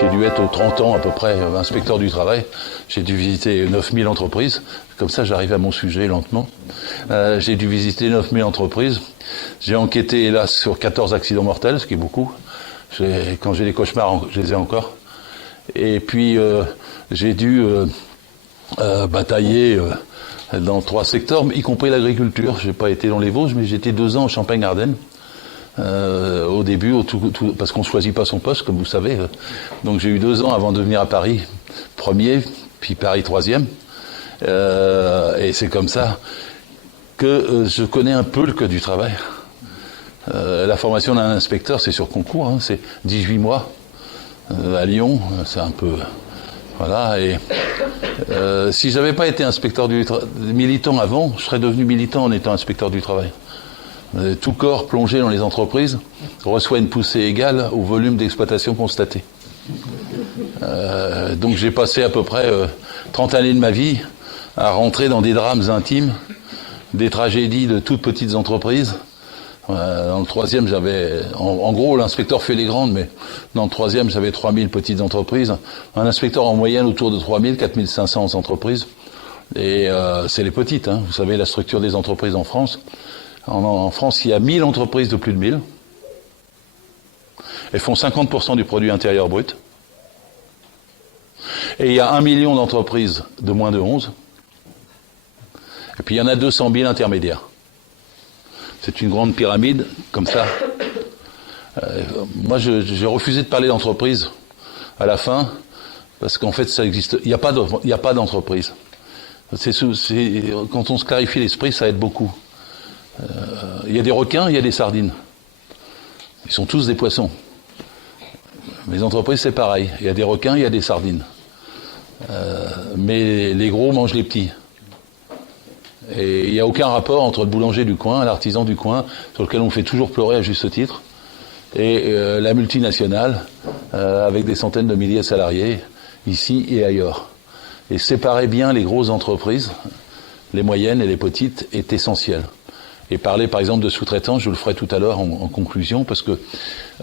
J'ai dû être aux 30 ans à peu près inspecteur du travail. J'ai dû visiter 9000 entreprises. Comme ça, j'arrive à mon sujet lentement. J'ai dû visiter 9000 entreprises. J'ai enquêté, hélas, sur 14 accidents mortels, ce qui est beaucoup. Quand j'ai des cauchemars, je les ai encore. Et puis, j'ai dû batailler dans 3 secteurs, y compris l'agriculture. J'ai pas été dans les Vosges, mais j'ai été 2 ans en Champagne-Ardenne. Au début, parce qu'on ne choisit pas son poste, comme vous savez. Donc j'ai eu 2 ans avant de venir à Paris, premier, puis Paris troisième. Et c'est comme ça que je connais un peu le code du travail. La formation d'un inspecteur, c'est sur concours, hein, c'est 18 mois. À Lyon, c'est un peu... Voilà, et si j'avais pas été inspecteur militant avant, je serais devenu militant en étant inspecteur du travail. Tout corps plongé dans les entreprises reçoit une poussée égale au volume d'exploitation constaté. Donc j'ai passé à peu près 30 années de ma vie à rentrer dans des drames intimes, des tragédies de toutes petites entreprises. Dans le troisième, j'avais... En gros, l'inspecteur fait les grandes, mais dans le troisième, j'avais 3000 petites entreprises. Un inspecteur en moyenne autour de 3000, 4500 entreprises. Et c'est les petites, hein. Vous savez la structure des entreprises en France. En France, il y a 1000 entreprises de plus de 1000. Elles font 50% du produit intérieur brut. Et il y a 1 million d'entreprises de moins de 11. Et puis il y en a 200 000 intermédiaires. C'est une grande pyramide, comme ça. Moi, j'ai refusé de parler d'entreprise à la fin, parce qu'en fait, ça existe. Il n'y a pas d'entreprise. Quand on se clarifie l'esprit, ça aide beaucoup. Il y a des requins, il y a des sardines. Ils sont tous des poissons. Les entreprises, c'est pareil. Il y a des requins, il y a des sardines. Mais les gros mangent les petits. Et il n'y a aucun rapport entre le boulanger du coin, l'artisan du coin, sur lequel on fait toujours pleurer à juste titre, et la multinationale, avec des centaines de milliers de salariés, ici et ailleurs. Et séparer bien les grosses entreprises, les moyennes et les petites, est essentiel. Et parler par exemple de sous-traitance, je le ferai tout à l'heure en conclusion, parce que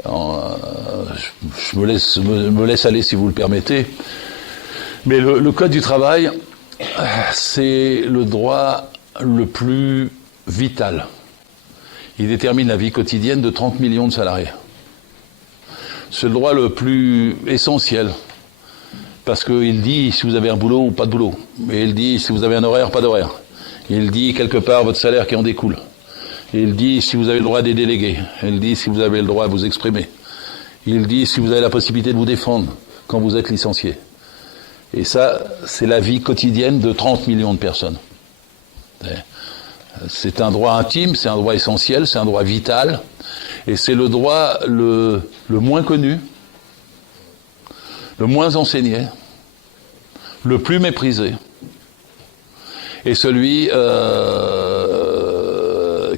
je me laisse aller si vous le permettez. Mais le Code du travail, c'est le droit le plus vital. Il détermine la vie quotidienne de 30 millions de salariés. C'est le droit le plus essentiel, parce qu'il dit si vous avez un boulot ou pas de boulot. Et il dit si vous avez un horaire, pas d'horaire. Il dit quelque part votre salaire qui en découle. Il dit si vous avez le droit des délégués. Il dit si vous avez le droit de vous exprimer. Il dit si vous avez la possibilité de vous défendre quand vous êtes licencié. Et ça, c'est la vie quotidienne de 30 millions de personnes. C'est un droit intime, c'est un droit essentiel, c'est un droit vital. Et c'est le droit le moins connu, le moins enseigné, le plus méprisé. Et celui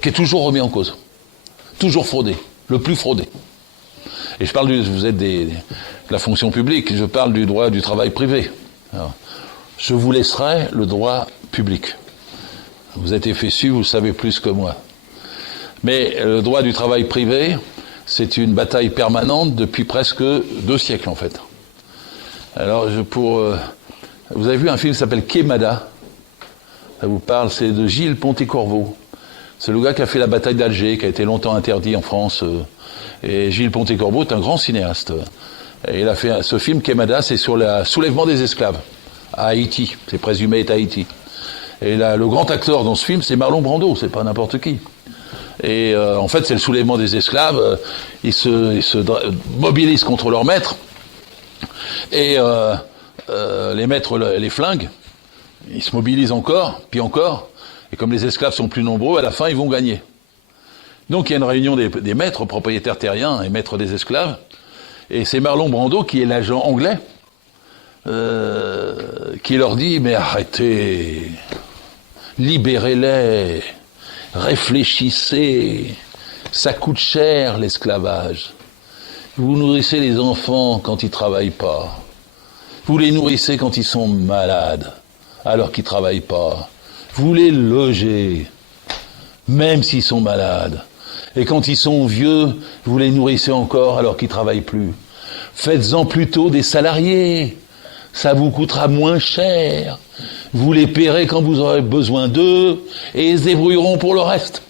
qui est toujours remis en cause, toujours fraudé, le plus fraudé. Et je parle vous êtes de la fonction publique, je parle du droit du travail privé. Alors, je vous laisserai le droit public. Vous êtes FSU, vous le savez plus que moi. Mais le droit du travail privé, c'est une bataille permanente depuis presque 2 siècles en fait. Alors, vous avez vu un film qui s'appelle Quémada. Ça vous parle, c'est de Gilles Pontécorvo. C'est le gars qui a fait la bataille d'Alger, qui a été longtemps interdit en France. Et Gilles Pontécorvo est un grand cinéaste. Et il a fait ce film Quémada, c'est sur le soulèvement des esclaves à Haïti. C'est présumé être Haïti. Et là, le grand acteur dans ce film, c'est Marlon Brando, c'est pas n'importe qui. Et en fait, c'est le soulèvement des esclaves. Ils se mobilisent contre leurs maîtres. Et les maîtres les flinguent. Ils se mobilisent encore, puis encore. Et comme les esclaves sont plus nombreux, à la fin, ils vont gagner. Donc il y a une réunion des maîtres, propriétaires terriens et maîtres des esclaves. Et c'est Marlon Brando, qui est l'agent anglais, qui leur dit « Mais arrêtez, libérez-les, réfléchissez, ça coûte cher l'esclavage. Vous nourrissez les enfants quand ils ne travaillent pas. Vous les nourrissez quand ils sont malades, alors qu'ils ne travaillent pas. vous les logez, même s'ils sont malades. Et quand ils sont vieux, vous les nourrissez encore alors qu'ils ne travaillent plus. Faites-en plutôt des salariés. Ça vous coûtera moins cher. Vous les paierez quand vous aurez besoin d'eux et ils se débrouilleront pour le reste.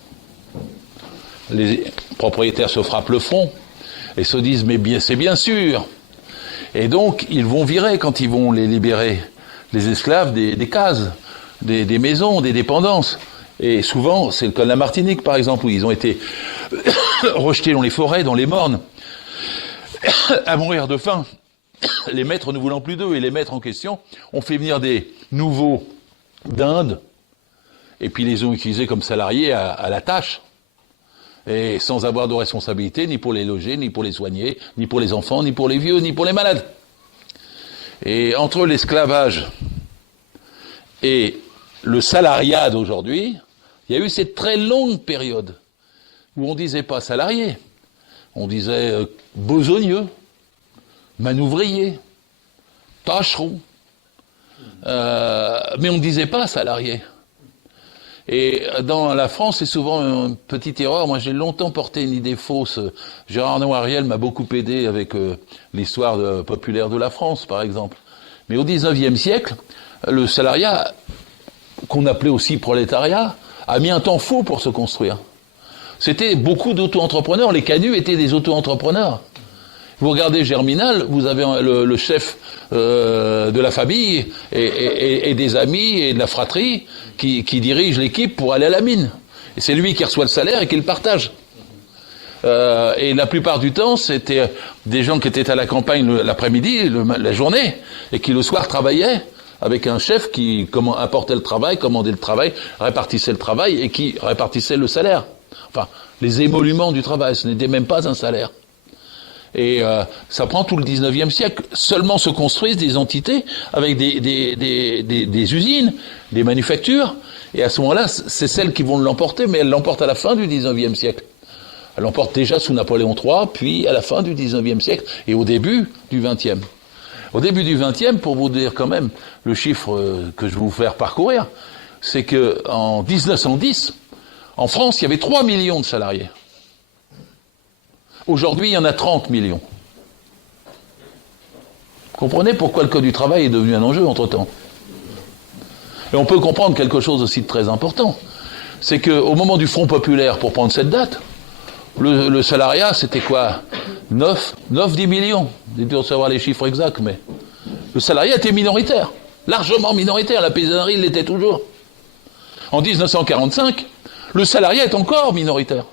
Les propriétaires se frappent le front et se disent « mais bien, c'est bien sûr ». Et donc, ils vont virer quand ils vont les libérer, les esclaves des cases, des maisons, des dépendances. Et souvent, c'est le cas de la Martinique, par exemple, où ils ont été rejetés dans les forêts, dans les mornes, à mourir de faim. Les maîtres ne voulant plus d'eux, et les maîtres en question ont fait venir des nouveaux d'Inde, et puis les ont utilisés comme salariés à la tâche, et sans avoir de responsabilité, ni pour les loger, ni pour les soigner, ni pour les enfants, ni pour les vieux, ni pour les malades. Et entre l'esclavage et le salariat d'aujourd'hui, il y a eu cette très longue période où on ne disait pas salarié, on disait besogneux, manouvrier, tâcheron, mais on ne disait pas salarié. Et dans la France, c'est souvent une petite erreur. Moi, j'ai longtemps porté une idée fausse. Gérard Noiriel m'a beaucoup aidé avec l'histoire populaire de la France, par exemple. Mais au XIXe siècle, le salariat, qu'on appelait aussi prolétariat, a mis un temps fou pour se construire. C'était beaucoup d'auto-entrepreneurs. Les canuts étaient des auto-entrepreneurs. Vous regardez Germinal, vous avez le chef de la famille et des amis et de la fratrie qui dirige l'équipe pour aller à la mine. Et c'est lui qui reçoit le salaire et qui le partage. Et la plupart du temps, c'était des gens qui étaient à la campagne l'après-midi, la journée, et qui le soir travaillaient avec un chef qui apportait le travail, commandait le travail, répartissait le travail et qui répartissait le salaire. Enfin, les émoluments du travail, ce n'était même pas un salaire. Et ça prend tout le 19e siècle. Seulement se construisent des entités avec des usines, des manufactures. Et à ce moment-là, c'est celles qui vont l'emporter, mais elles l'emportent à la fin du 19e siècle. Elles l'emportent déjà sous Napoléon III, puis à la fin du 19e siècle et au début du 20e. Au début du 20e, pour vous dire quand même le chiffre que je vais vous faire parcourir, c'est que en 1910, en France, il y avait 3 millions de salariés. Aujourd'hui, il y en a 30 millions. Vous comprenez pourquoi le Code du travail est devenu un enjeu entre-temps. Et on peut comprendre quelque chose aussi de très important. C'est qu'au moment du Front populaire, pour prendre cette date, le salariat, c'était quoi 9-10 millions. C'est dur de savoir les chiffres exacts, mais le salariat était minoritaire. Largement minoritaire. La paysannerie l'était toujours. En 1945, le salariat est encore minoritaire.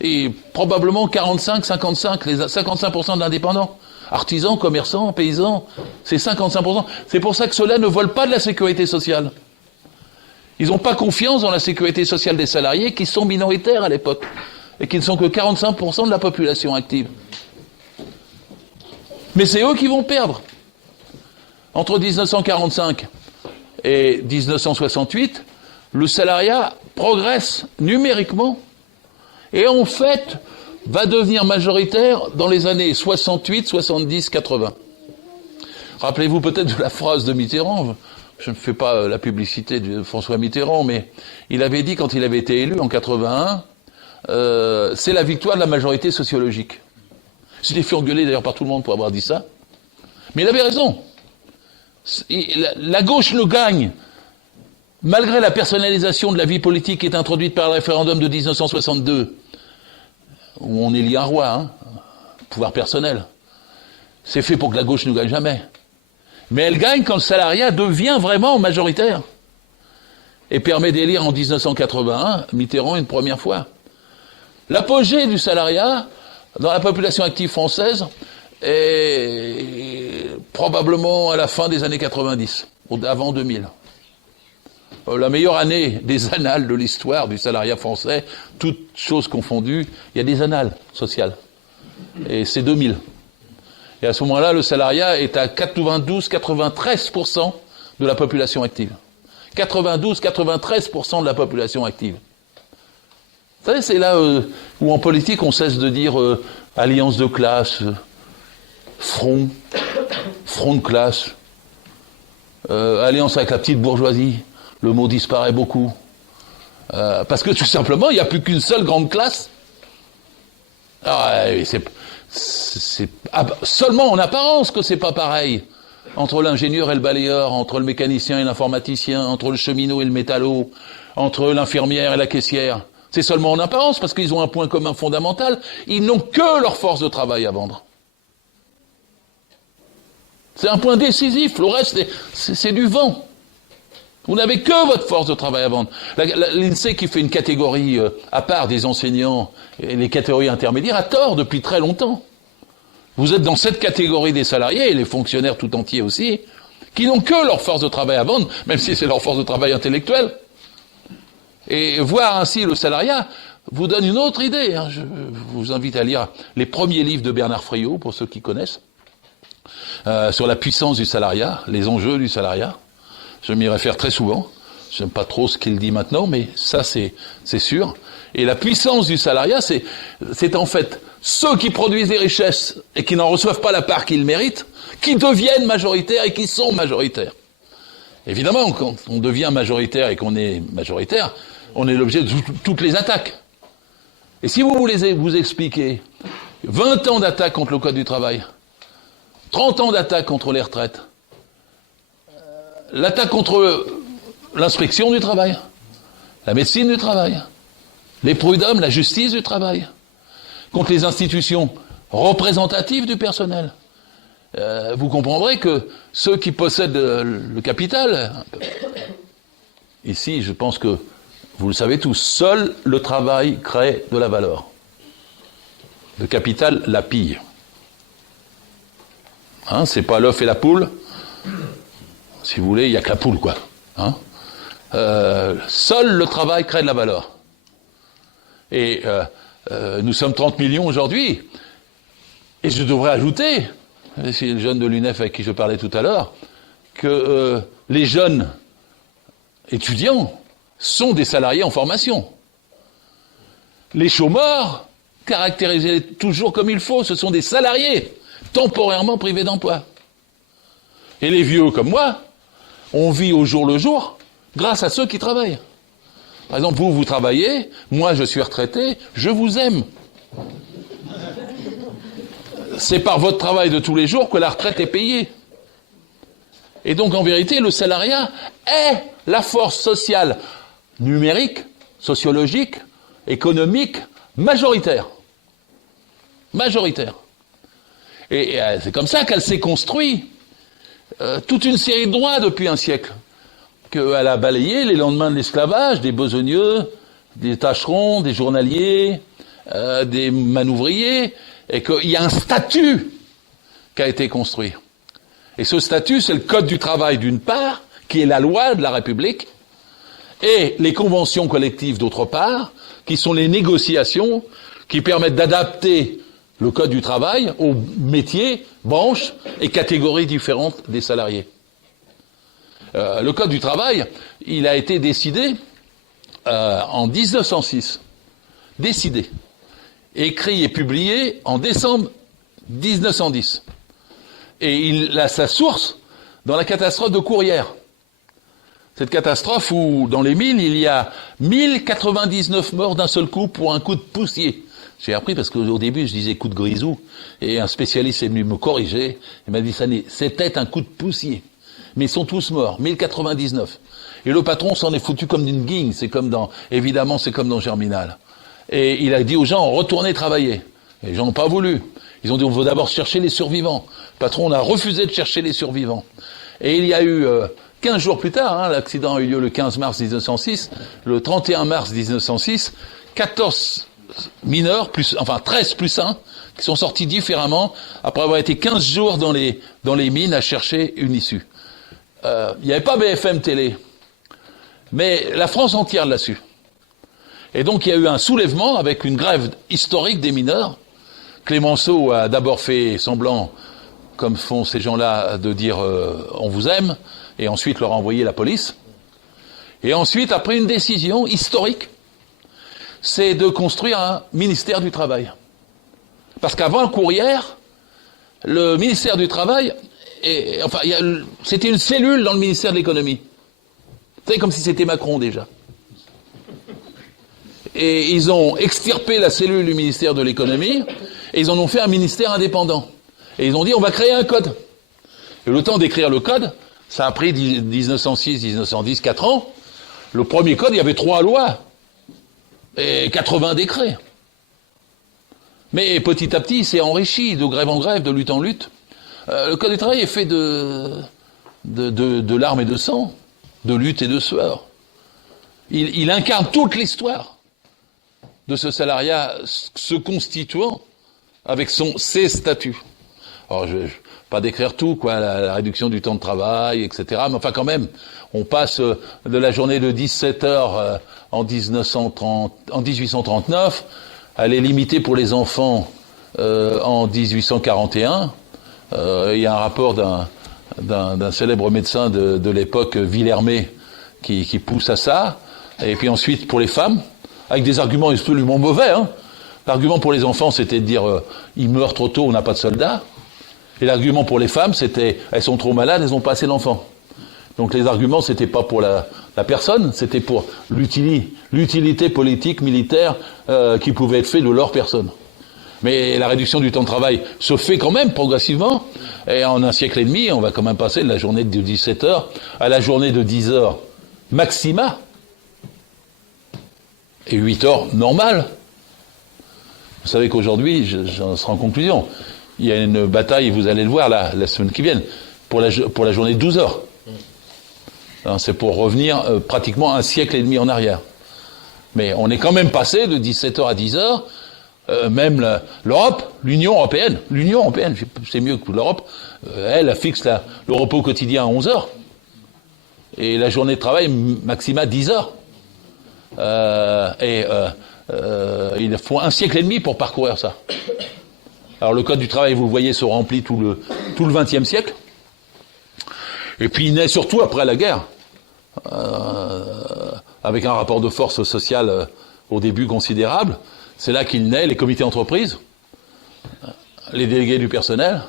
Et probablement 55% d'indépendants. Artisans, commerçants, paysans, c'est 55%. C'est pour ça que ceux-là ne veulent pas de la sécurité sociale. Ils n'ont pas confiance dans la sécurité sociale des salariés qui sont minoritaires à l'époque et qui ne sont que 45% de la population active. Mais c'est eux qui vont perdre. Entre 1945 et 1968, le salariat progresse numériquement et en fait va devenir majoritaire dans les années 68, 70, 80. Rappelez-vous peut-être de la phrase de Mitterrand. Je ne fais pas la publicité de François Mitterrand, mais il avait dit quand il avait été élu en 81, c'est la victoire de la majorité sociologique. Il s'était fait engueuler d'ailleurs par tout le monde pour avoir dit ça. Mais il avait raison. La gauche le gagne, malgré la personnalisation de la vie politique qui est introduite par le référendum de 1962, où on élit un roi, pouvoir personnel. C'est fait pour que la gauche ne gagne jamais. Mais elle gagne quand le salariat devient vraiment majoritaire. Et permet d'élire en 1981 Mitterrand une première fois. L'apogée du salariat dans la population active française est probablement à la fin des années 90, avant 2000. La meilleure année des annales de l'histoire du salariat français, toutes choses confondues, il y a des annales sociales. Et c'est 2000. Et à ce moment-là, le salariat est à 92-93% de la population active. 92-93% de la population active. Vous savez, c'est là où en politique on cesse de dire alliance de classe, front de classe, alliance avec la petite bourgeoisie. le mot disparaît beaucoup. Parce que tout simplement, il n'y a plus qu'une seule grande classe. C'est seulement en apparence que c'est pas pareil. Entre l'ingénieur et le balayeur, entre le mécanicien et l'informaticien, entre le cheminot et le métallo, entre l'infirmière et la caissière. C'est seulement en apparence, parce qu'ils ont un point commun fondamental. Ils n'ont que leur force de travail à vendre. C'est un point décisif. Le reste, c'est du vent. Vous n'avez que votre force de travail à vendre. L'INSEE qui fait une catégorie à part des enseignants et les catégories intermédiaires a tort depuis très longtemps. Vous êtes dans cette catégorie des salariés, et les fonctionnaires tout entiers aussi, qui n'ont que leur force de travail à vendre, même si c'est leur force de travail intellectuelle. Et voir ainsi le salariat vous donne une autre idée. Je vous invite à lire les premiers livres de Bernard Friot, pour ceux qui connaissent, sur la puissance du salariat, les enjeux du salariat. Je m'y réfère très souvent. J'aime pas trop ce qu'il dit maintenant, mais ça c'est sûr. Et la puissance du salariat, c'est en fait ceux qui produisent des richesses et qui n'en reçoivent pas la part qu'ils méritent, qui deviennent majoritaires et qui sont majoritaires. Évidemment, quand on devient majoritaire et qu'on est majoritaire, on est l'objet de toutes les attaques. Et si vous voulez vous expliquer 20 ans d'attaques contre le Code du travail, 30 ans d'attaques contre les retraites, l'attaque contre l'inspection du travail, la médecine du travail, les prud'hommes, la justice du travail, contre les institutions représentatives du personnel. Vous comprendrez que ceux qui possèdent le capital, ici je pense que vous le savez tous, seul le travail crée de la valeur. Le capital la pille. C'est pas l'œuf et la poule. Si vous voulez, il n'y a que la poule, quoi. Seul le travail crée de la valeur. Et nous sommes 30 millions aujourd'hui. Et je devrais ajouter, c'est le jeune de l'UNEF avec qui je parlais tout à l'heure, que les jeunes étudiants sont des salariés en formation. Les chômeurs, caractérisés toujours comme il faut, ce sont des salariés temporairement privés d'emploi. Et les vieux comme moi, on vit au jour le jour grâce à ceux qui travaillent. Par exemple, vous travaillez, moi je suis retraité, je vous aime. C'est par votre travail de tous les jours que la retraite est payée. Et donc en vérité, le salariat est la force sociale numérique, sociologique, économique, majoritaire. Majoritaire. Et c'est comme ça qu'elle s'est construite. Toute une série de droits depuis un siècle. Qu'elle a balayé les lendemains de l'esclavage, des besogneux, des tâcherons, des journaliers, des manouvriers, et qu'il y a un statut qui a été construit. Et ce statut, c'est le Code du travail d'une part, qui est la loi de la République, et les conventions collectives d'autre part, qui sont les négociations qui permettent d'adapter le Code du travail aux métiers, branches et catégories différentes des salariés. Le Code du travail, il a été décidé en 1906. Décidé. Écrit et publié en décembre 1910. Et il a sa source dans la catastrophe de Courrières. Cette catastrophe où, dans les mines, il y a 1099 morts d'un seul coup pour un coup de poussier. J'ai appris parce qu'au début, je disais coup de grisou, et un spécialiste est venu me corriger. Il m'a dit, c'était un coup de poussier. Mais ils sont tous morts, 1099. Et le patron s'en est foutu comme d'une guigne, évidemment, c'est comme dans Germinal. Et il a dit aux gens, retournez travailler. Et les gens n'ont pas voulu. Ils ont dit, on veut d'abord chercher les survivants. Le patron a refusé de chercher les survivants. Et il y a eu, 15 jours plus tard, l'accident a eu lieu le 15 mars 1906, le 31 mars 1906, 14 mineurs, 13 plus 1, qui sont sortis différemment, après avoir été 15 jours dans les mines à chercher une issue. Il n'y avait pas BFM Télé, mais la France entière l'a su. Et donc il y a eu un soulèvement avec une grève historique des mineurs. Clémenceau a d'abord fait semblant, comme font ces gens-là, de dire on vous aime, et ensuite leur a envoyé la police. Et ensuite a pris une décision historique, c'est de construire un ministère du Travail. Parce qu'avant Courrières, le ministère du Travail, c'était une cellule dans le ministère de l'Économie. Vous savez, comme si c'était Macron déjà. Et ils ont extirpé la cellule du ministère de l'économie et ils en ont fait un ministère indépendant. Et ils ont dit on va créer un code. Et le temps d'écrire le code, ça a pris 1906, 1910, 4 ans. Le premier code, il y avait 3 lois et 80 décrets. Mais petit à petit, il s'est enrichi de grève en grève, de lutte en lutte. Le code du travail est fait de larmes et de sang, de lutte et de sueur. Il incarne toute l'histoire de ce salariat se constituant avec ses statuts. Alors, je ne vais pas décrire tout, quoi, la réduction du temps de travail, etc. Mais enfin, quand même, on passe de la journée de 17 heures en 1839, elle est limitée pour les enfants en 1841. Il y a un rapport d'un célèbre médecin de l'époque, Villermé, qui pousse à ça. Et puis ensuite, pour les femmes, avec des arguments absolument mauvais. L'argument pour les enfants, c'était de dire ils meurent trop tôt, on n'a pas de soldats. Et l'argument pour les femmes, c'était elles sont trop malades, elles n'ont pas assez d'enfants. Donc les arguments, c'était pas pour la personne, c'était pour l'utilité politique, militaire qui pouvait être fait de leur personne. Mais la réduction du temps de travail se fait quand même progressivement. Et en un siècle et demi, on va quand même passer de la journée de 17 heures à la journée de 10 heures maxima. Et 8 heures normales. Vous savez qu'aujourd'hui, j'en serai en conclusion, il y a une bataille, vous allez le voir la semaine qui vient, pour la journée de 12 heures. C'est pour revenir pratiquement un siècle et demi en arrière. Mais on est quand même passé de 17 heures à 10 heures, même l'Europe, l'Union européenne, c'est mieux que l'Europe, elle fixe le repos quotidien à 11 heures. Et la journée de travail maxima 10 heures. Il faut un siècle et demi pour parcourir ça. Alors le code du travail, vous voyez, se remplit tout le XXe siècle. Et puis il naît surtout après la guerre, avec un rapport de force sociale au début considérable. C'est là qu'il naît les comités d'entreprise, les délégués du personnel.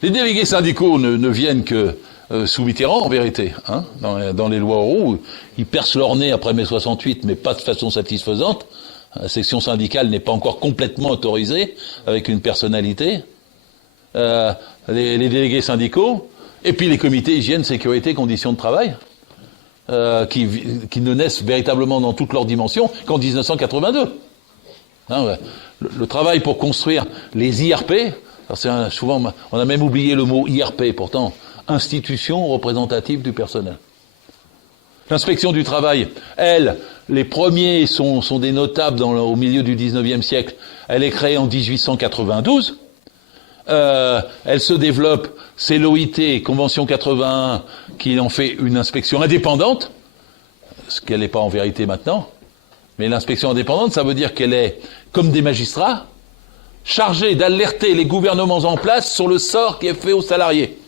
Les délégués syndicaux ne viennent que sous Mitterrand, en vérité, dans les lois Auroux. Ils percent leur nez après mai 68, mais pas de façon satisfaisante. La section syndicale n'est pas encore complètement autorisée, avec une personnalité. Les délégués syndicaux, et puis les comités hygiène, sécurité, conditions de travail, qui ne naissent véritablement dans toutes leurs dimensions qu'en 1982. Le travail pour construire les IRP, alors souvent on a même oublié le mot IRP, pourtant, institution représentative du personnel. L'inspection du travail, elle, les premiers sont des notables au milieu du 19e siècle. Elle est créée en 1892. Elle se développe, c'est l'OIT, Convention 81, qui en fait une inspection indépendante, ce qu'elle n'est pas en vérité maintenant. Mais l'inspection indépendante, ça veut dire qu'elle est, comme des magistrats, chargée d'alerter les gouvernements en place sur le sort qui est fait aux salariés.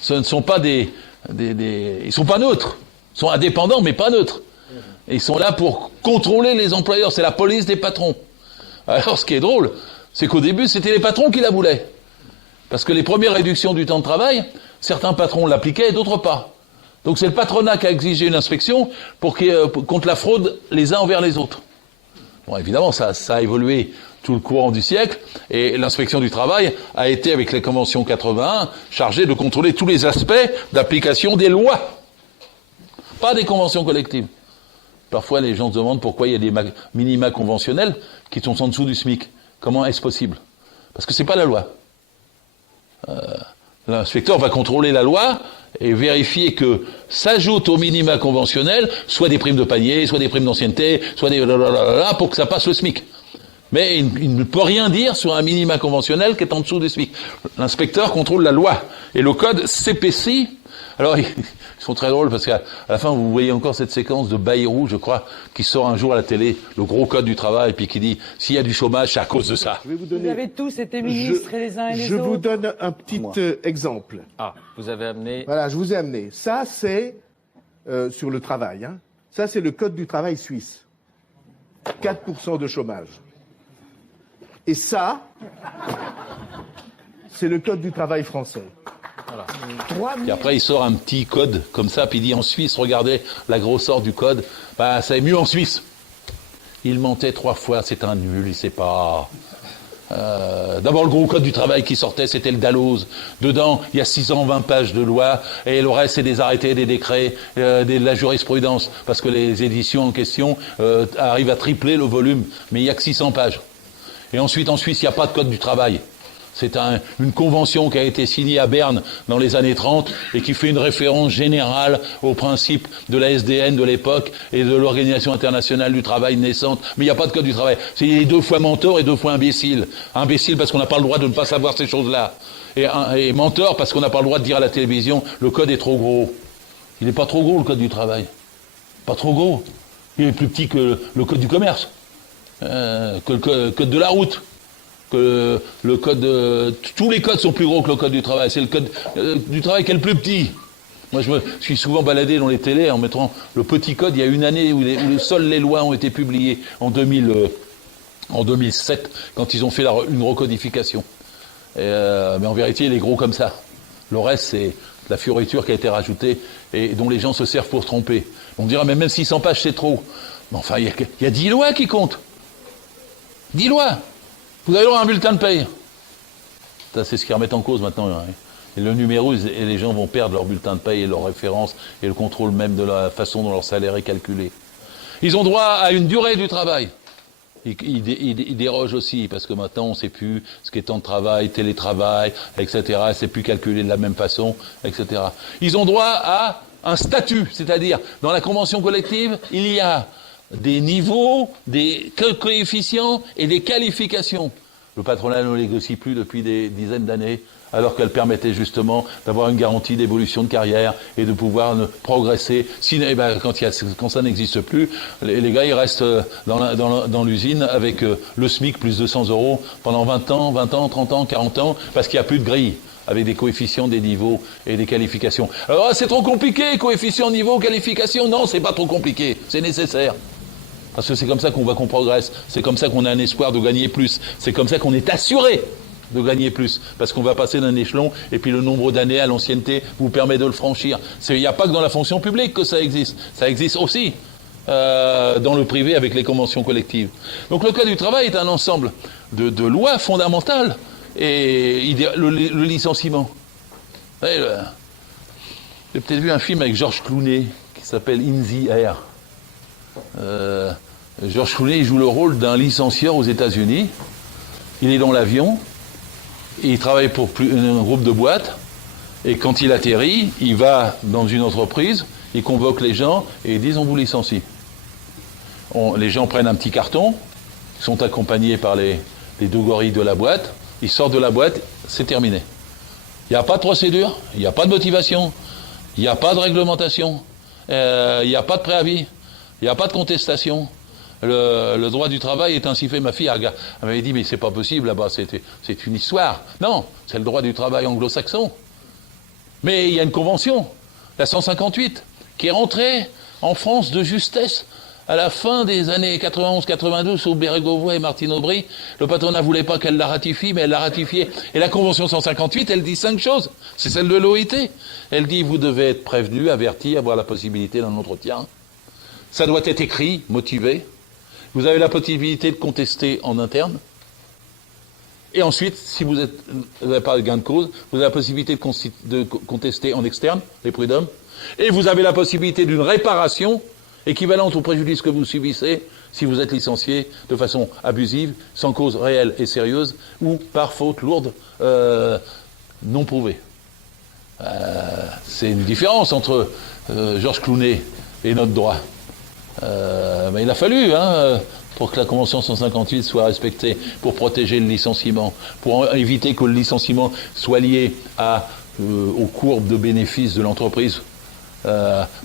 Ce ne sont pas ils sont pas neutres. Ils sont indépendants, mais pas neutres. Et ils sont là pour contrôler les employeurs. C'est la police des patrons. Alors, ce qui est drôle, c'est qu'au début, c'était les patrons qui la voulaient. Parce que les premières réductions du temps de travail, certains patrons l'appliquaient et d'autres pas. Donc c'est le patronat qui a exigé une inspection contre la fraude les uns envers les autres. Bon, évidemment, ça a évolué tout le courant du siècle, et l'inspection du travail a été, avec les conventions 81, chargée de contrôler tous les aspects d'application des lois. Pas des conventions collectives. Parfois, les gens se demandent pourquoi il y a des minima conventionnels qui sont en dessous du SMIC. Comment est-ce possible? Parce que c'est pas la loi. L'inspecteur va contrôler la loi et vérifier que s'ajoutent aux minima conventionnels soit des primes de panier, soit des primes d'ancienneté, soit des pour que ça passe le SMIC. Mais il ne peut rien dire sur un minima conventionnel qui est en dessous du SMIC. L'inspecteur contrôle la loi. Et le code s'épaissit. Alors, ils sont très drôles parce qu'à la fin, vous voyez encore cette séquence de Bayrou, je crois, qui sort un jour à la télé, le gros code du travail, puis qui dit, s'il y a du chômage, c'est à cause de ça. Vous avez tous été ministres les uns et les autres. Je vous donne un petit exemple. Ah, vous avez amené... Voilà, je vous ai amené. Ça, c'est sur le travail. Ça, c'est le code du travail suisse. 4% de chômage. Et ça, c'est le code du travail français. Voilà. Puis après, il sort un petit code comme ça, puis il dit en Suisse, regardez la grosseur du code, bah, ça est mieux en Suisse. Il mentait 3 fois, c'est un nul, il sait pas. D'abord, le gros code du travail qui sortait, c'était le Dalloz. Dedans, il y a 620 pages de loi, et le reste, c'est des arrêtés, des décrets, de la jurisprudence, parce que les éditions en question arrivent à tripler le volume, mais il n'y a que 600 pages. Et ensuite, en Suisse, il n'y a pas de code du travail. C'est une convention qui a été signée à Berne dans les années 30 et qui fait une référence générale aux principes de la SDN de l'époque et de l'Organisation internationale du travail naissante. Mais il n'y a pas de code du travail. C'est 2 fois mentor et 2 fois imbécile. Imbécile parce qu'on n'a pas le droit de ne pas savoir ces choses-là. Et mentor parce qu'on n'a pas le droit de dire à la télévision le code est trop gros. Il n'est pas trop gros le code du travail. Pas trop gros. Il est plus petit que le code du commerce, que le code de la route. Que le code, tous les codes sont plus gros que le code du travail. C'est le code du travail qui est le plus petit. Moi, je suis souvent baladé dans les télés en mettant le petit code. Il y a une année où seules les lois ont été publiées en 2007, quand ils ont fait une recodification. Mais en vérité, il est gros comme ça. Le reste, c'est la fioriture qui a été rajoutée et dont les gens se servent pour se tromper. On dira, mais même 600 pages, c'est trop. Mais enfin, il y a 10 lois qui comptent. 10 lois. Vous avez le droit à un bulletin de paye. Ça, c'est ce qu'ils remettent en cause maintenant. Hein. Et le numéro, et les gens vont perdre leur bulletin de paye et leur référence et le contrôle même de la façon dont leur salaire est calculé. Ils ont droit à une durée du travail. Ils dérogent aussi, parce que maintenant, on ne sait plus ce qu'est temps de travail, télétravail, etc. C'est plus calculé de la même façon, etc. Ils ont droit à un statut, c'est-à-dire, dans la convention collective, il y a des niveaux, des coefficients et des qualifications. Le patronat ne négocie plus depuis des dizaines d'années, alors qu'elle permettait justement d'avoir une garantie d'évolution de carrière et de pouvoir progresser. Quand ça n'existe plus, les gars ils restent dans l'usine avec le SMIC plus 200 € pendant 20 ans, 30 ans, 40 ans, parce qu'il n'y a plus de grille, avec des coefficients, des niveaux et des qualifications. Alors c'est trop compliqué, coefficient, niveau, qualification. Non, c'est pas trop compliqué, c'est nécessaire. Parce que c'est comme ça qu'on voit qu'on progresse, c'est comme ça qu'on a un espoir de gagner plus, c'est comme ça qu'on est assuré de gagner plus, parce qu'on va passer d'un échelon, et puis le nombre d'années à l'ancienneté vous permet de le franchir. Il n'y a pas que dans la fonction publique que ça existe aussi dans le privé avec les conventions collectives. Donc le Code du travail est un ensemble de lois fondamentales, et le licenciement. Vous avez peut-être vu un film avec George Clooney, qui s'appelle In the Air. George Clooney joue le rôle d'un licencieur aux États-Unis. Il est dans l'avion, il travaille pour un groupe de boîtes, et quand il atterrit, il va dans une entreprise, il convoque les gens et ils disent on vous licencie. Les gens prennent un petit carton, ils sont accompagnés par les 2 gorilles de la boîte, ils sortent de la boîte, c'est terminé. Il n'y a pas de procédure, il n'y a pas de motivation, il n'y a pas de réglementation, il n'y a pas de préavis, il n'y a pas de contestation. Le droit du travail est ainsi fait. Ma fille elle m'avait dit mais c'est pas possible là-bas, c'est une histoire. Non, c'est le droit du travail anglo-saxon. Mais il y a une convention, la 158, qui est rentrée en France de justesse à la fin des années 91-92 sous Bérégovoy et Martine Aubry. Le patronat ne voulait pas qu'elle la ratifie, mais elle l'a ratifiée. Et la convention 158, elle dit 5 choses. C'est celle de l'OIT. Elle dit vous devez être prévenu, averti, avoir la possibilité d'un entretien. Ça doit être écrit, motivé. Vous avez la possibilité de contester en interne. Et ensuite, si vous n'avez pas de gain de cause, vous avez la possibilité de contester en externe, les prud'hommes. Et vous avez la possibilité d'une réparation équivalente au préjudice que vous subissez si vous êtes licencié de façon abusive, sans cause réelle et sérieuse, ou par faute lourde non prouvée. C'est une différence entre George Clooney et notre droit. Mais il a fallu pour que la Convention 158 soit respectée, pour protéger le licenciement, pour éviter que le licenciement soit lié aux courbes de bénéfices de l'entreprise,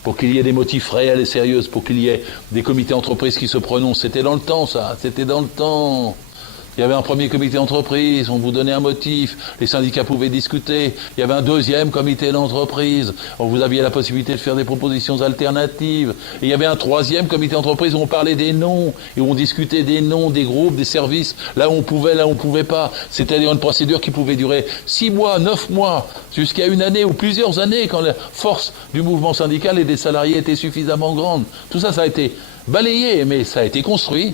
pour qu'il y ait des motifs réels et sérieux, pour qu'il y ait des comités d'entreprise qui se prononcent. C'était dans le temps, ça. C'était dans le temps. Il y avait un premier comité d'entreprise, on vous donnait un motif, les syndicats pouvaient discuter. Il y avait un deuxième comité d'entreprise, où vous aviez la possibilité de faire des propositions alternatives. Et il y avait un troisième comité d'entreprise où on parlait des noms, et où on discutait des noms, des groupes, des services, là où on pouvait, là où on pouvait pas. C'est-à-dire une procédure qui pouvait durer 6 mois, 9 mois, jusqu'à une année ou plusieurs années, quand la force du mouvement syndical et des salariés était suffisamment grande. Tout ça, ça a été balayé, mais ça a été construit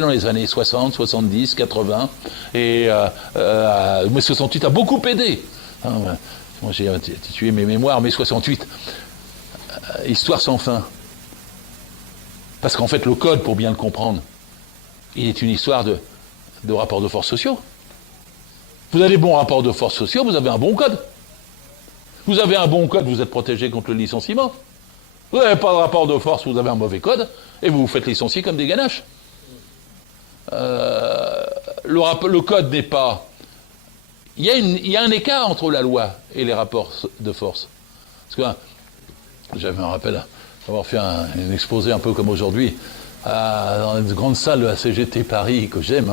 dans les années 60, 70, 80, et mai 68 a beaucoup aidé. Moi j'ai intitulé mes mémoires mai 68, histoire sans fin. Parce qu'en fait le code, pour bien le comprendre, il est une histoire de rapports de force sociaux. Vous avez des bons rapports de force sociaux, vous avez un bon code. Vous avez un bon code, vous êtes protégé contre le licenciement. Vous n'avez pas de rapport de force, vous avez un mauvais code, et vous vous faites licencier comme des ganaches. Le code n'est pas... Il y a un écart entre la loi et les rapports de force. Parce que j'avais un rappel d'avoir fait un exposé un peu comme aujourd'hui, dans une grande salle de la CGT Paris que j'aime.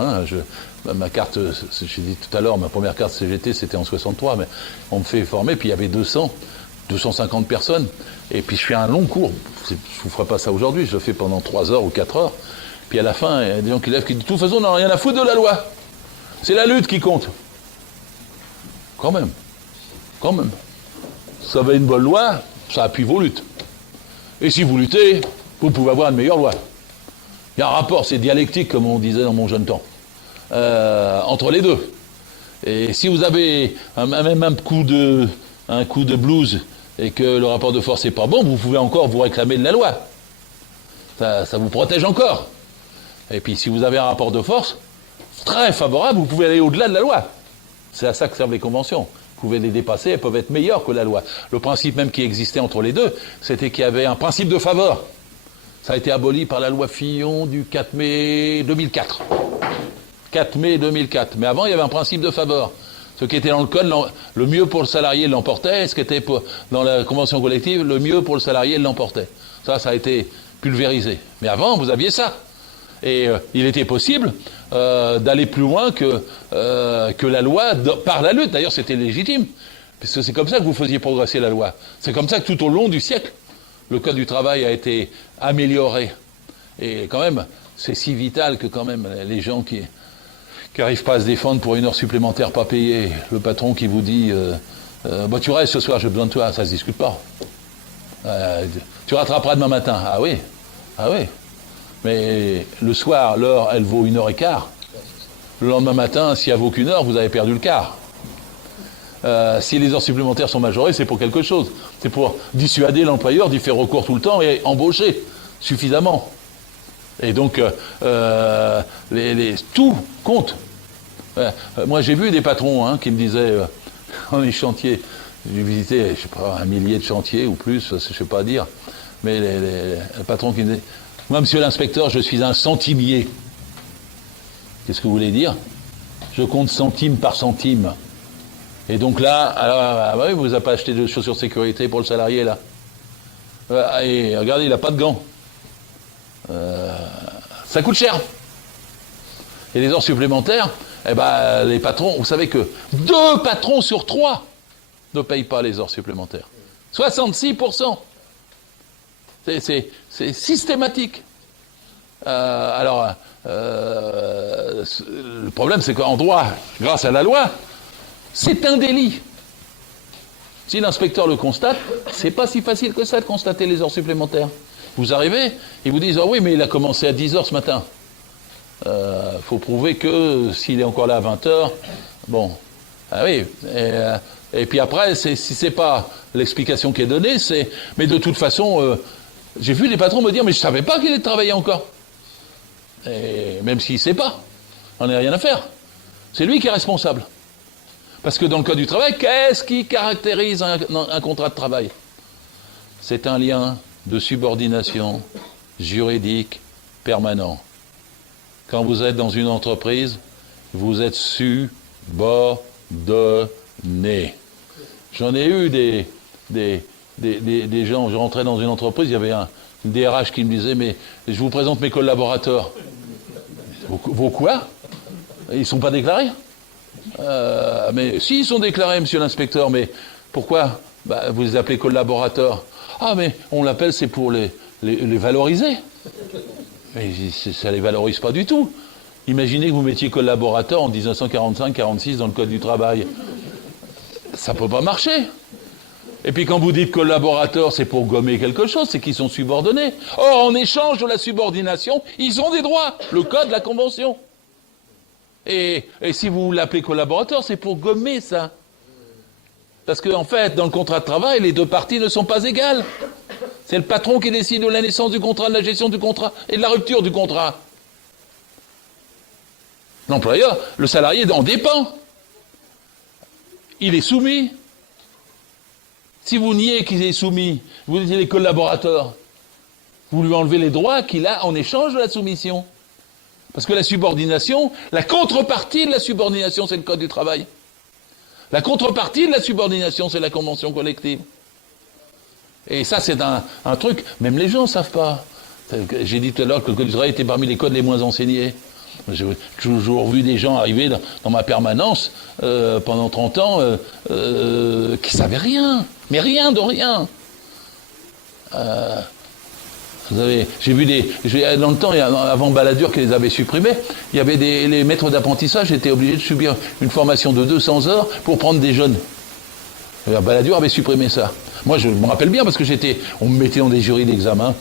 Ma carte, j'ai dit tout à l'heure, ma première carte CGT c'était en 63, mais on me fait former, puis il y avait 250 personnes. Et puis je fais un long cours, je ne vous ferai pas ça aujourd'hui, je le fais pendant 3 heures ou 4 heures. Puis à la fin, il y a des gens qui lèvent, qui disent, de toute façon, on n'a rien à foutre de la loi. C'est la lutte qui compte. Quand même. Ça avait une bonne loi, ça appuie vos luttes. Et si vous luttez, vous pouvez avoir une meilleure loi. Il y a un rapport, c'est dialectique, comme on disait dans mon jeune temps, entre les deux. Et si vous avez même un coup de blues, et que le rapport de force n'est pas bon, vous pouvez encore vous réclamer de la loi. Ça vous protège encore. Et puis si vous avez un rapport de force très favorable, vous pouvez aller au-delà de la loi. C'est à ça que servent les conventions. Vous pouvez les dépasser, elles peuvent être meilleures que la loi. Le principe même qui existait entre les deux, c'était qu'il y avait un principe de faveur. Ça a été aboli par la loi Fillon du 4 mai 2004. 4 mai 2004. Mais avant, il y avait un principe de faveur. Ce qui était dans le code, le mieux pour le salarié l'emportait, ce qui était dans la convention collective, le mieux pour le salarié l'emportait. Ça a été pulvérisé. Mais avant, vous aviez ça. Et il était possible d'aller plus loin que la loi par la lutte. D'ailleurs, c'était légitime. Puisque c'est comme ça que vous faisiez progresser la loi. C'est comme ça que tout au long du siècle, le code du travail a été amélioré. Et quand même, c'est si vital que quand même les gens qui n'arrivent pas à se défendre pour une heure supplémentaire pas payée, le patron qui vous dit tu restes ce soir, j'ai besoin de toi, ça se discute pas. Tu rattraperas demain matin. Ah oui. Mais le soir, l'heure, elle vaut 1h15. Le lendemain matin, si elle vaut qu'1 heure, vous avez perdu le quart. Si les heures supplémentaires sont majorées, c'est pour quelque chose. C'est pour dissuader l'employeur d'y faire recours tout le temps et embaucher suffisamment. Et donc, tout compte. Moi, j'ai vu des patrons qui me disaient, dans les chantiers, j'ai visité, je sais pas, 1 millier de chantiers ou plus, je sais pas dire, mais les patrons qui me disaient, moi, monsieur l'inspecteur, je suis un centimier. Qu'est-ce que vous voulez dire? Je compte centime par centime. Et donc là, alors, oui, vous n'avez pas acheté de chaussures de sécurité pour le salarié, là. Et regardez, il n'a pas de gants. Ça coûte cher. Et les heures supplémentaires, les patrons, vous savez que 2 patrons sur 3 ne payent pas les heures supplémentaires. 66%. C'est systématique. Le problème, c'est qu'en droit, grâce à la loi, c'est un délit. Si l'inspecteur le constate, c'est pas si facile que ça de constater les heures supplémentaires. Vous arrivez, ils vous disent « Ah oui, mais il a commencé à 10h ce matin. Faut prouver que s'il est encore là à 20h, bon. Ah oui. Et puis après, si c'est pas l'explication qui est donnée, c'est... Mais de toute façon, j'ai vu les patrons me dire « Mais je savais pas qu'il travaillait encore. » Et même s'il ne sait pas, on n'a rien à faire. C'est lui qui est responsable. Parce que dans le code du travail, qu'est-ce qui caractérise un contrat de travail? C'est un lien de subordination juridique permanent. Quand vous êtes dans une entreprise, vous êtes subordonné. J'en ai eu des gens, je rentrais dans une entreprise, il y avait une DRH qui me disait « Mais je vous présente mes collaborateurs. » Vos quoi? Ils ne sont pas déclarés? Mais si, ils sont déclarés, monsieur l'inspecteur, mais pourquoi? Vous les appelez collaborateurs. Ah, mais on l'appelle, c'est pour les valoriser. Mais ça ne les valorise pas du tout. Imaginez que vous mettiez collaborateur en 1945-46 dans le Code du travail. Ça ne peut pas marcher. Et puis quand vous dites collaborateur, c'est pour gommer quelque chose, c'est qu'ils sont subordonnés. Or, en échange de la subordination, ils ont des droits. Le Code, la Convention. Et si vous l'appelez collaborateur, c'est pour gommer ça. Parce qu'en fait, dans le contrat de travail, les deux parties ne sont pas égales. C'est le patron qui décide de la naissance du contrat, de la gestion du contrat et de la rupture du contrat. L'employeur, le salarié en dépend. Il est soumis. Si vous niez qu'il est soumis, vous dites les collaborateurs, vous lui enlevez les droits qu'il a en échange de la soumission. Parce que la subordination, la contrepartie de la subordination, c'est le Code du travail. La contrepartie de la subordination, c'est la convention collective. Et ça, c'est un truc, même les gens ne savent pas. J'ai dit tout à l'heure que le Code du travail était parmi les codes les moins enseignés. J'ai toujours vu des gens arriver dans ma permanence pendant 30 ans qui ne savaient rien, mais rien de rien. Vous avez, j'ai vu dans le temps, avant Balladur qui les avait supprimés, il y avait les maîtres d'apprentissage étaient obligés de subir une formation de 200 heures pour prendre des jeunes. Et Balladur avait supprimé ça. Moi, je me rappelle bien parce que on me mettait dans des jurys d'examen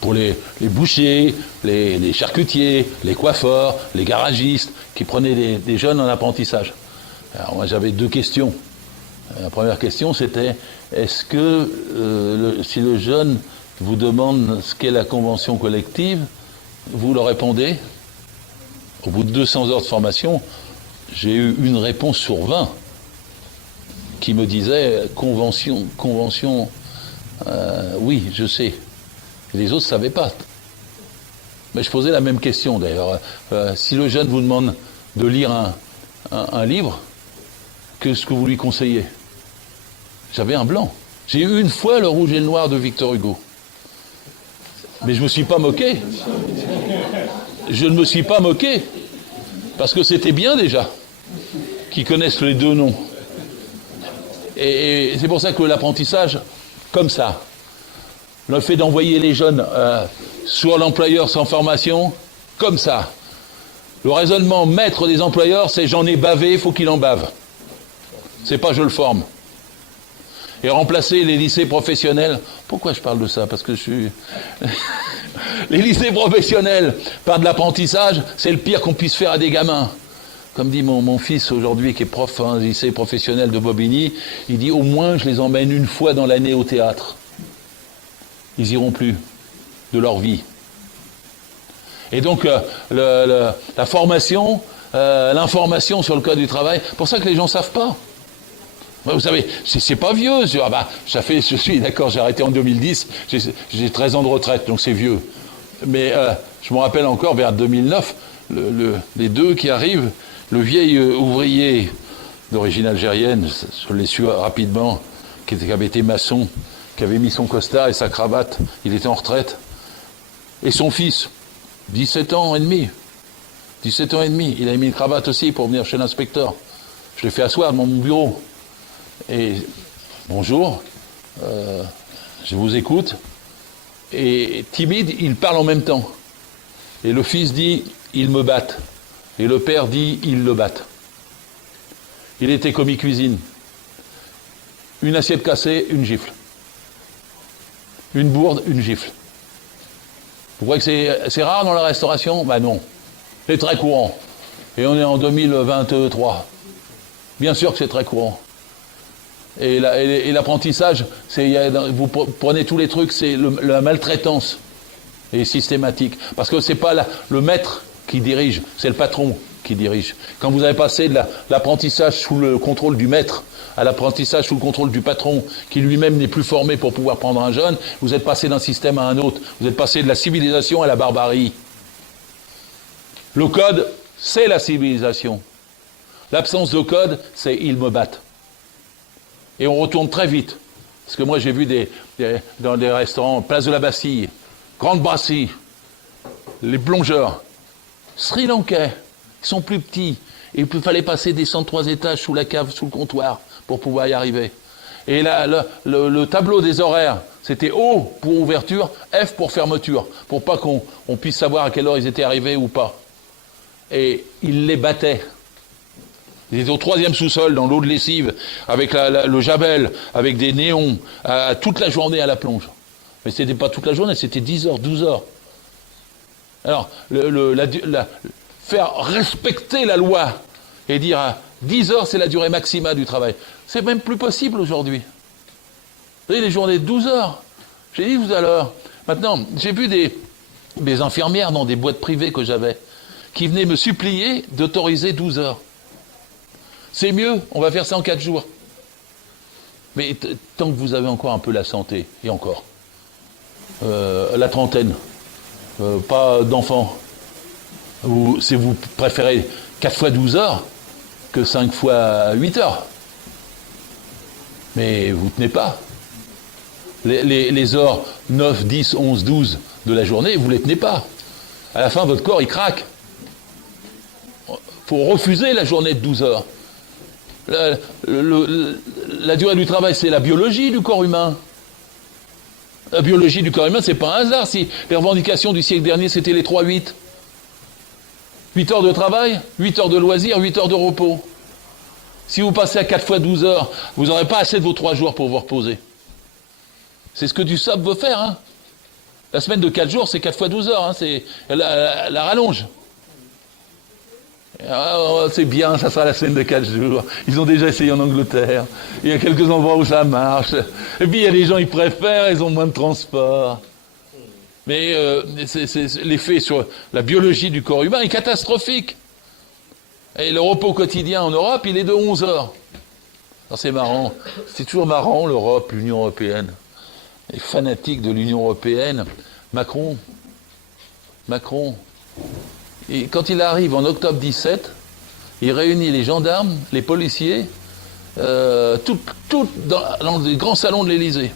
pour les bouchers, les charcutiers, les coiffeurs, les garagistes qui prenaient des jeunes en apprentissage. Alors moi, j'avais 2 questions. La première question, c'était est-ce que si le jeune vous demande ce qu'est la convention collective, vous leur répondez? Au bout de 200 heures de formation, j'ai eu une réponse sur 20 qui me disait convention, oui, je sais. Et les autres ne savaient pas. Mais je posais la même question d'ailleurs. Si le jeune vous demande de lire un livre, qu'est-ce que vous lui conseillez? J'avais un blanc. J'ai eu une fois Le Rouge et le Noir de Victor Hugo. Mais je ne me suis pas moqué. Je ne me suis pas moqué. Parce que c'était bien déjà qu'ils connaissent les 2 noms. Et c'est pour ça que l'apprentissage, comme ça, le fait d'envoyer les jeunes sur l'employeur sans formation, comme ça. Le raisonnement maître des employeurs, c'est j'en ai bavé, il faut qu'il en bave. C'est pas je le forme. Et remplacer les lycées professionnels, pourquoi je parle de ça? Parce que je suis... Les lycées professionnels par de l'apprentissage, c'est le pire qu'on puisse faire à des gamins. Comme dit mon fils aujourd'hui, qui est prof dans un lycée professionnel de Bobigny, il dit au moins je les emmène une fois dans l'année au théâtre. Ils iront plus de leur vie. Et donc la formation, l'information sur le code du travail, pour ça que les gens ne savent pas. Vous savez, c'est pas vieux. Ça fait, je suis d'accord, j'ai arrêté en 2010, j'ai 13 ans de retraite, donc c'est vieux. Mais je me rappelle encore, vers 2009, les 2 qui arrivent, le vieil ouvrier d'origine algérienne, je l'ai su rapidement, qui avait été maçon, qui avait mis son costard et sa cravate, il était en retraite, et son fils, 17 ans et demi, il avait mis une cravate aussi pour venir chez l'inspecteur. Je l'ai fait asseoir dans mon bureau. Et bonjour, je vous écoute. Et timide, il parle en même temps. Et le fils dit, ils me battent. Et le père dit, ils le battent. Il était commis cuisine. Une assiette cassée, une gifle. Une bourde, une gifle. Vous croyez que c'est rare dans la restauration? Ben non. C'est très courant. Et on est en 2023. Bien sûr que c'est très courant. Et l'apprentissage, vous prenez tous les trucs, c'est la maltraitance est systématique. Parce que c'est pas le maître qui dirige, c'est le patron qui dirige. Quand vous avez passé de l'apprentissage sous le contrôle du maître à l'apprentissage sous le contrôle du patron, qui lui-même n'est plus formé pour pouvoir prendre un jeune, vous êtes passé d'un système à un autre. Vous êtes passé de la civilisation à la barbarie. Le code, c'est la civilisation. L'absence de code, c'est « ils me battent ». Et on retourne très vite. Parce que moi, j'ai vu dans des restaurants, Place de la Bastille, Grande Brasserie, les plongeurs. Sri Lankais, ils sont plus petits. Et il fallait passer descendre 3 étages sous la cave, sous le comptoir, pour pouvoir y arriver. Et là, le tableau des horaires, c'était O pour ouverture, F pour fermeture, pour pas qu'on puisse savoir à quelle heure ils étaient arrivés ou pas. Et ils les battaient. Ils étaient au 3e sous-sol, dans l'eau de lessive, avec le javel, avec des néons, toute la journée à la plonge. Mais c'était pas toute la journée, c'était 10 heures, 12 heures. Alors, faire respecter la loi et dire 10 heures, c'est la durée maximale du travail. C'est même plus possible aujourd'hui. Vous voyez, les journées de 12 heures. J'ai dit tout à l'heure. Maintenant, j'ai vu des infirmières dans des boîtes privées que j'avais, qui venaient me supplier d'autoriser 12 heures. C'est mieux, on va faire ça en 4 jours. Mais tant que vous avez encore un peu la santé, et encore, la trentaine, pas d'enfants, ou si vous préférez 4 fois 12 heures que 5 fois 8 heures. Mais vous ne tenez pas. Les heures 9, 10, 11, 12 de la journée, vous ne les tenez pas. À la fin, votre corps, il craque. Il faut refuser la journée de 12 heures. La durée du travail, c'est la biologie du corps humain. La biologie du corps humain, c'est pas un hasard. Si les revendications du siècle dernier, c'était les 3-8. 8 heures de travail, 8 heures de loisirs, 8 heures de repos. Si vous passez à 4 fois 12 heures, vous n'aurez pas assez de vos 3 jours pour vous reposer. C'est ce que du SAP veut faire. Hein. La semaine de 4 jours, c'est 4 fois 12 heures. Hein. C'est la rallonge. Oh, c'est bien, ça sera la semaine de 4 jours. Ils ont déjà essayé en Angleterre. Il y a quelques endroits où ça marche. Et puis il y a des gens, ils préfèrent, ils ont moins de transport. Mais l'effet sur la biologie du corps humain est catastrophique. Et le repos quotidien en Europe, il est de 11 heures. Alors c'est marrant. C'est toujours marrant, l'Europe, l'Union européenne. Les fanatiques de l'Union européenne. Macron. Et quand il arrive en octobre 17, il réunit les gendarmes, les policiers, tout dans les grands salons de l'Élysée.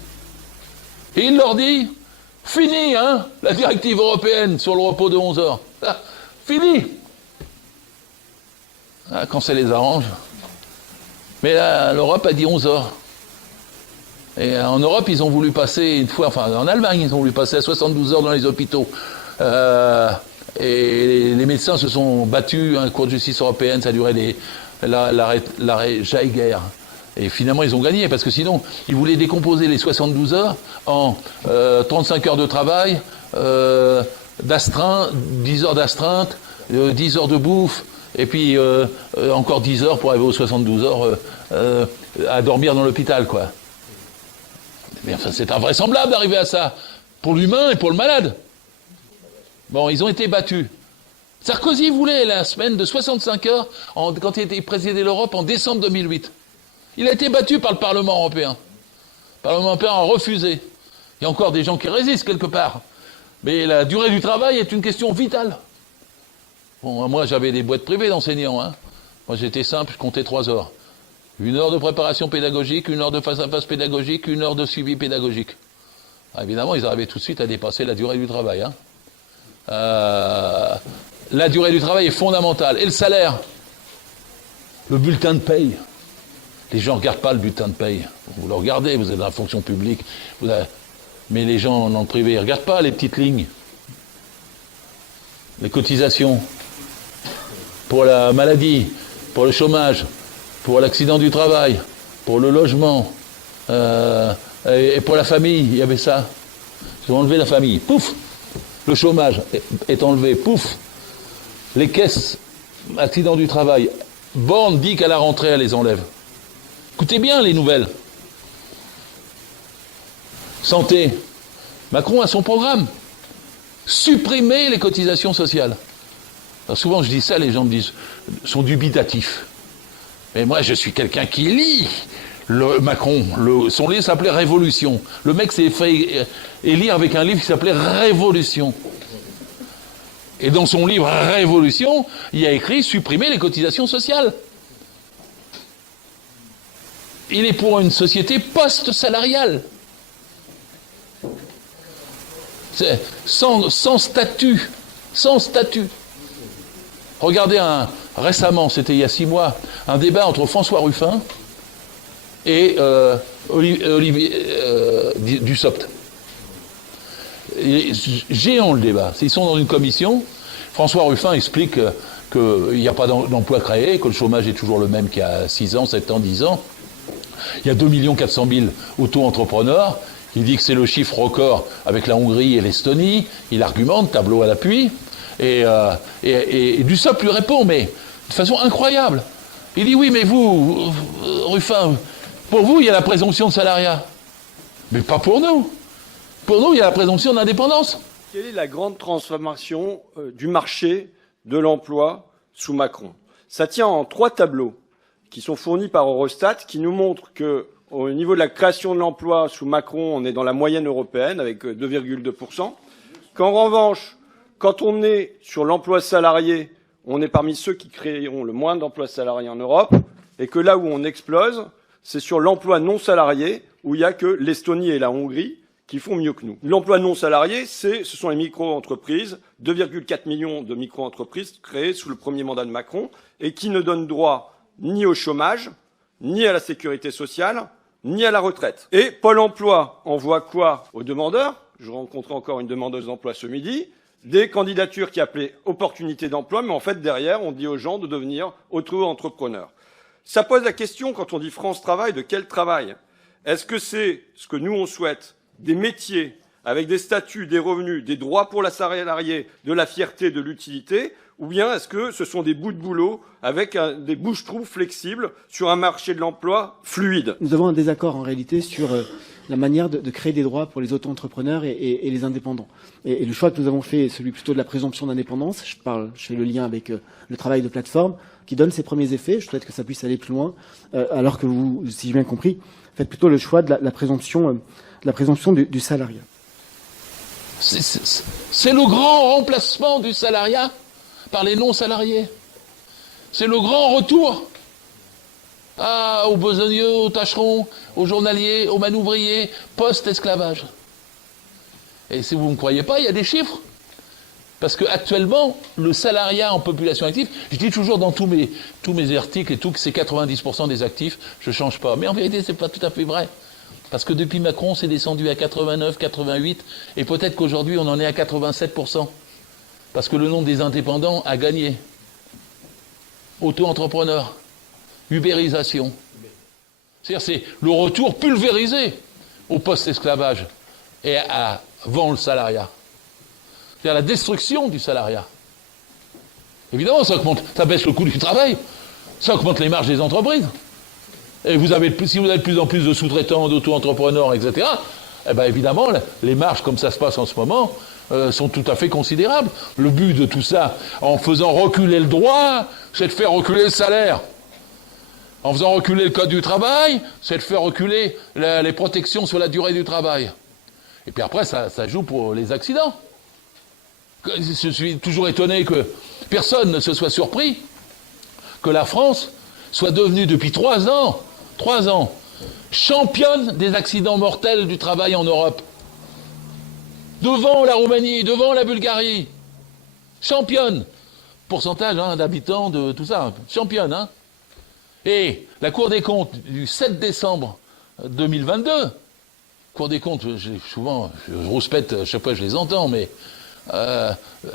Et il leur dit, fini, hein, la directive européenne sur le repos de 11 heures. Ah, fini. Ah, quand ça les arrange. Mais là, l'Europe a dit 11 heures. Et en Europe, ils ont voulu passer une fois, enfin en Allemagne, ils ont voulu passer à 72 heures dans les hôpitaux. Et les médecins se sont battus, la Cour de justice européenne, ça a duré l'arrêt Jaeger. Et finalement, ils ont gagné, parce que sinon, ils voulaient décomposer les 72 heures en 35 heures de travail, d'astreinte, 10 heures d'astreinte, 10 heures de bouffe, et puis encore 10 heures pour arriver aux 72 heures à dormir dans l'hôpital, quoi. Mais enfin, c'est invraisemblable d'arriver à ça, pour l'humain et pour le malade. Bon, ils ont été battus. Sarkozy voulait la semaine de 65 heures quand il présidait l'Europe en décembre 2008. Il a été battu par le Parlement européen. Le Parlement européen a refusé. Il y a encore des gens qui résistent quelque part. Mais la durée du travail est une question vitale. Bon, moi, j'avais des boîtes privées d'enseignants. Hein. Moi, j'étais simple, je comptais 3 heures. 1 heure de préparation pédagogique, 1 heure de face-à-face pédagogique, 1 heure de suivi pédagogique. Ah, évidemment, ils arrivaient tout de suite à dépasser la durée du travail. Hein. La durée du travail est fondamentale. Et le salaire, le bulletin de paye. Les gens ne regardent pas le bulletin de paye. Vous le regardez, vous êtes dans la fonction publique. Mais les gens dans le privé, ils ne regardent pas les petites lignes. Les cotisations pour la maladie, pour le chômage, pour l'accident du travail, pour le logement, et pour la famille, il y avait ça. Ils ont enlevé la famille. Pouf! Le chômage est enlevé. Pouf! Les caisses, accident du travail. Borne dit qu'à la rentrée, elle les enlève. Écoutez bien les nouvelles. Santé. Macron a son programme. Supprimer les cotisations sociales. Alors souvent je dis ça, les gens me disent, sont dubitatifs. Mais moi je suis quelqu'un qui lit Macron. Son livre s'appelait Révolution. Le mec s'est fait élire avec un livre qui s'appelait Révolution. Et dans son livre Révolution, il y a écrit supprimer les cotisations sociales. Il est pour une société post-salariale. Sans statut. Sans statut. Regardez récemment, c'était il y a 6 mois, un débat entre François Ruffin et Olivier Dussopt. Géant le débat. Ils sont dans une commission. François Ruffin explique qu'il n'y a pas d'emploi créé, que le chômage est toujours le même qu'il y a 6 ans, 7 ans, 10 ans. Il y a 2 400 000 auto-entrepreneurs. Il dit que c'est le chiffre record avec la Hongrie et l'Estonie. Il argumente, tableau à l'appui. Et Dussopt lui répond, mais de façon incroyable. Il dit, oui, mais vous, Ruffin, pour vous, il y a la présomption de salariat. Mais pas pour nous. Pour nous, il y a la présomption d'indépendance. Quelle est la grande transformation du marché de l'emploi sous Macron? Ça tient en 3 tableaux qui sont fournis par Eurostat, qui nous montrent que au niveau de la création de l'emploi sous Macron, on est dans la moyenne européenne avec 2,2%. Qu'en revanche, quand on est sur l'emploi salarié, on est parmi ceux qui créeront le moins d'emplois salariés en Europe, et que là où on explose, c'est sur l'emploi non salarié, où il n'y a que l'Estonie et la Hongrie qui font mieux que nous. L'emploi non salarié, ce sont les micro-entreprises, 2,4 millions de micro-entreprises créées sous le premier mandat de Macron, et qui ne donnent droit ni au chômage, ni à la sécurité sociale, ni à la retraite. Et Pôle emploi envoie quoi aux demandeurs? Je rencontrais encore une demandeuse d'emploi ce midi. Des candidatures qui appelaient opportunités d'emploi, mais en fait, derrière, on dit aux gens de devenir auto-entrepreneurs. Ça pose la question, quand on dit France Travail, de quel travail? Est-ce que c'est ce que nous, on souhaite, des métiers avec des statuts, des revenus, des droits pour la salariée, de la fierté, de l'utilité, ou bien est-ce que ce sont des bouts de boulot avec des bouches-trous flexibles sur un marché de l'emploi fluide? Nous avons un désaccord en réalité sur la manière de créer des droits pour les auto-entrepreneurs et les indépendants. Et le choix que nous avons fait est celui plutôt de la présomption d'indépendance. Je fais le lien avec le travail de plateforme qui donne ses premiers effets. Je souhaite que ça puisse aller plus loin, alors que vous, si j'ai bien compris, faites plutôt le choix de la présomption du salariat. C'est le grand remplacement du salariat par les non-salariés. C'est le grand retour aux besogneux, aux tâcherons, aux journaliers, aux manouvriers, post-esclavage. Et si vous ne me croyez pas, il y a des chiffres. Parce qu'actuellement, le salariat en population active, je dis toujours dans tous mes articles et tout que c'est 90% des actifs, je ne change pas. Mais en vérité, ce n'est pas tout à fait vrai. Parce que depuis Macron, c'est descendu à 89, 88, et peut-être qu'aujourd'hui, on en est à 87%. Parce que le nombre des indépendants a gagné. Auto-entrepreneur, ubérisation. C'est-à-dire c'est le retour pulvérisé au post-esclavage et avant le salariat. C'est-à-dire la destruction du salariat. Évidemment, ça baisse le coût du travail, ça augmente les marges des entreprises. Et si vous avez de plus en plus de sous-traitants, d'auto-entrepreneurs, etc., eh bien évidemment, les marges, comme ça se passe en ce moment, sont tout à fait considérables. Le but de tout ça, en faisant reculer le droit, c'est de faire reculer le salaire. En faisant reculer le code du travail, c'est de faire reculer les protections sur la durée du travail. Et puis après, ça joue pour les accidents. Je suis toujours étonné que personne ne se soit surpris que la France soit devenue depuis 3 ans, championne des accidents mortels du travail en Europe. Devant la Roumanie, devant la Bulgarie. Championne. Pourcentage d'habitants, de tout ça. Championne. Hein. Et la Cour des comptes du 7 décembre 2022, Cour des comptes, je rouspète, chaque fois je les entends, mais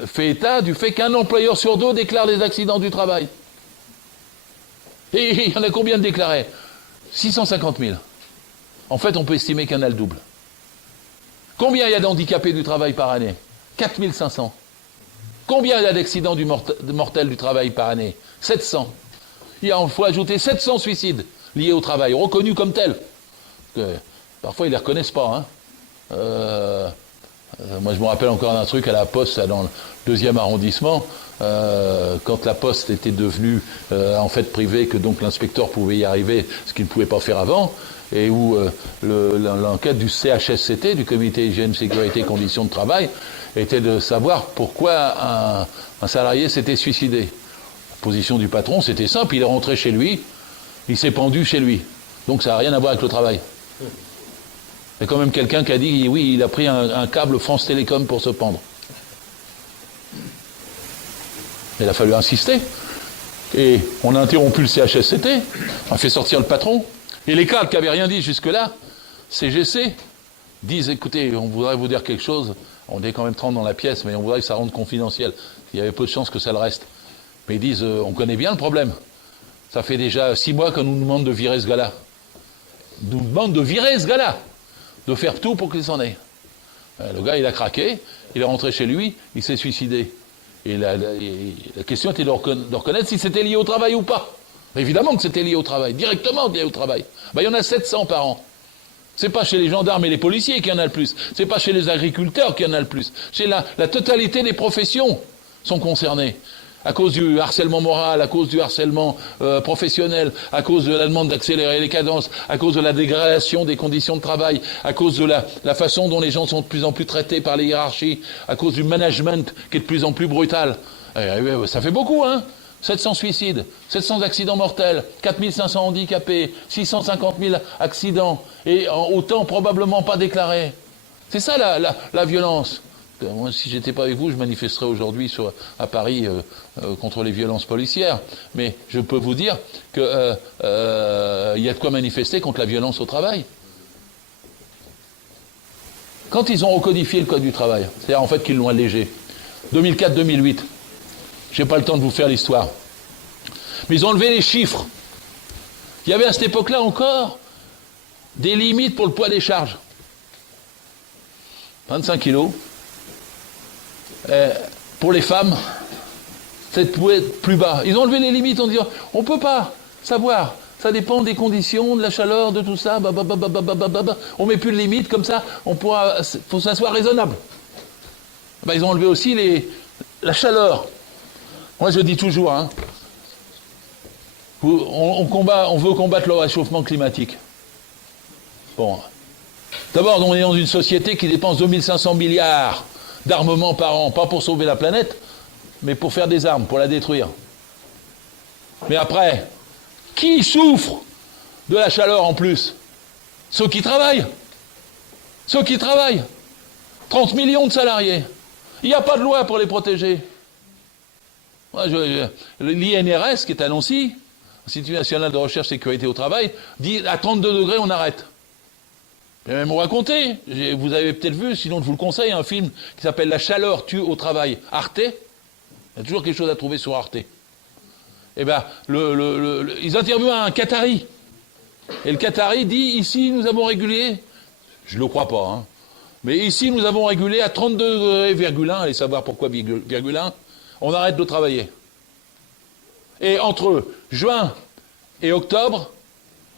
fait état du fait qu'un employeur sur 2 déclare des accidents du travail. Et il y en a combien de déclarés? 650 000. En fait, on peut estimer qu'il y en a le double. Combien il y a d'handicapés du travail par année? 4 500. Combien il y a d'accidents mortels du travail par année? 700. Il faut ajouter 700 suicides liés au travail, reconnus comme tels. Parfois, ils ne les reconnaissent pas. Moi, je me rappelle encore d'un truc à la Poste, dans le 2e arrondissement, quand la Poste était devenue en fait privée, que donc l'inspecteur pouvait y arriver, ce qu'il ne pouvait pas faire avant, et où l'enquête du CHSCT, du Comité Hygiène, Sécurité et Conditions de Travail, était de savoir pourquoi un salarié s'était suicidé. La position du patron, c'était simple, il est rentré chez lui, il s'est pendu chez lui. Donc ça n'a rien à voir avec le travail. Il y a quand même quelqu'un qui a dit, oui, il a pris un câble France Télécom pour se pendre. Il a fallu insister. Et on a interrompu le CHSCT, on a fait sortir le patron. Et les cadres qui n'avaient rien dit jusque-là, CGC, disent, écoutez, on voudrait vous dire quelque chose, on est quand même 30 dans la pièce, mais on voudrait que ça rende confidentiel. Il y avait peu de chances que ça le reste. Mais ils disent, on connaît bien le problème. Ça fait déjà 6 mois qu'on nous demande de virer ce gars-là. Nous demande de virer ce gars-là, de faire tout pour qu'il s'en aille. Le gars, il a craqué, il est rentré chez lui, il s'est suicidé. Et la question était de reconnaître si c'était lié au travail ou pas. Évidemment que c'était lié au travail, directement lié au travail. Il y en a 700 par an. C'est pas chez les gendarmes et les policiers qu'il y en a le plus. C'est pas chez les agriculteurs qu'il y en a le plus. Chez la totalité des professions sont concernées. À cause du harcèlement moral, à cause du harcèlement professionnel, à cause de la demande d'accélérer les cadences, à cause de la dégradation des conditions de travail, à cause de la façon dont les gens sont de plus en plus traités par les hiérarchies, à cause du management qui est de plus en plus brutal. Ça fait beaucoup, hein. 700 suicides, 700 accidents mortels, 4500 handicapés, 650 000 accidents, et autant probablement pas déclarés. C'est ça la violence. Moi, si j'étais pas avec vous, je manifesterais aujourd'hui à Paris contre les violences policières. Mais je peux vous dire qu'il y a de quoi manifester contre la violence au travail. Quand ils ont recodifié le code du travail, c'est-à-dire en fait qu'ils l'ont allégé, 2004-2008, j'ai pas le temps de vous faire l'histoire, mais ils ont enlevé les chiffres. Il y avait à cette époque-là encore des limites pour le poids des charges. 25 kilos. Pour les femmes, ça pouvait être plus bas. Ils ont enlevé les limites en disant on ne peut pas savoir, ça dépend des conditions, de la chaleur, de tout ça, on ne met plus de limites, comme ça, il faut que ça soit raisonnable. Ils ont enlevé aussi la chaleur. Moi je dis toujours, hein, on veut combattre le réchauffement climatique. Bon. D'abord, on est dans une société qui dépense 2500 milliards d'armement par an, pas pour sauver la planète, mais pour faire des armes, pour la détruire. Mais après, qui souffre de la chaleur en plus? Ceux qui travaillent. Ceux qui travaillent. 30 millions de salariés. Il n'y a pas de loi pour les protéger. L'INRS, qui est à Nancy, l'Institut National de Recherche et Sécurité au Travail, dit à 32 degrés, on arrête. Je vais même vous raconter, vous avez peut-être vu, sinon je vous le conseille, un film qui s'appelle La chaleur tue au travail, Arte. Il y a toujours quelque chose à trouver sur Arte. Eh bien, ils interviewent un Qatari. Et le Qatari dit, ici nous avons régulé, je ne le crois pas, hein, mais ici nous avons régulé à 32 degrés, allez savoir pourquoi virgule 1, on arrête de travailler. Et entre juin et octobre,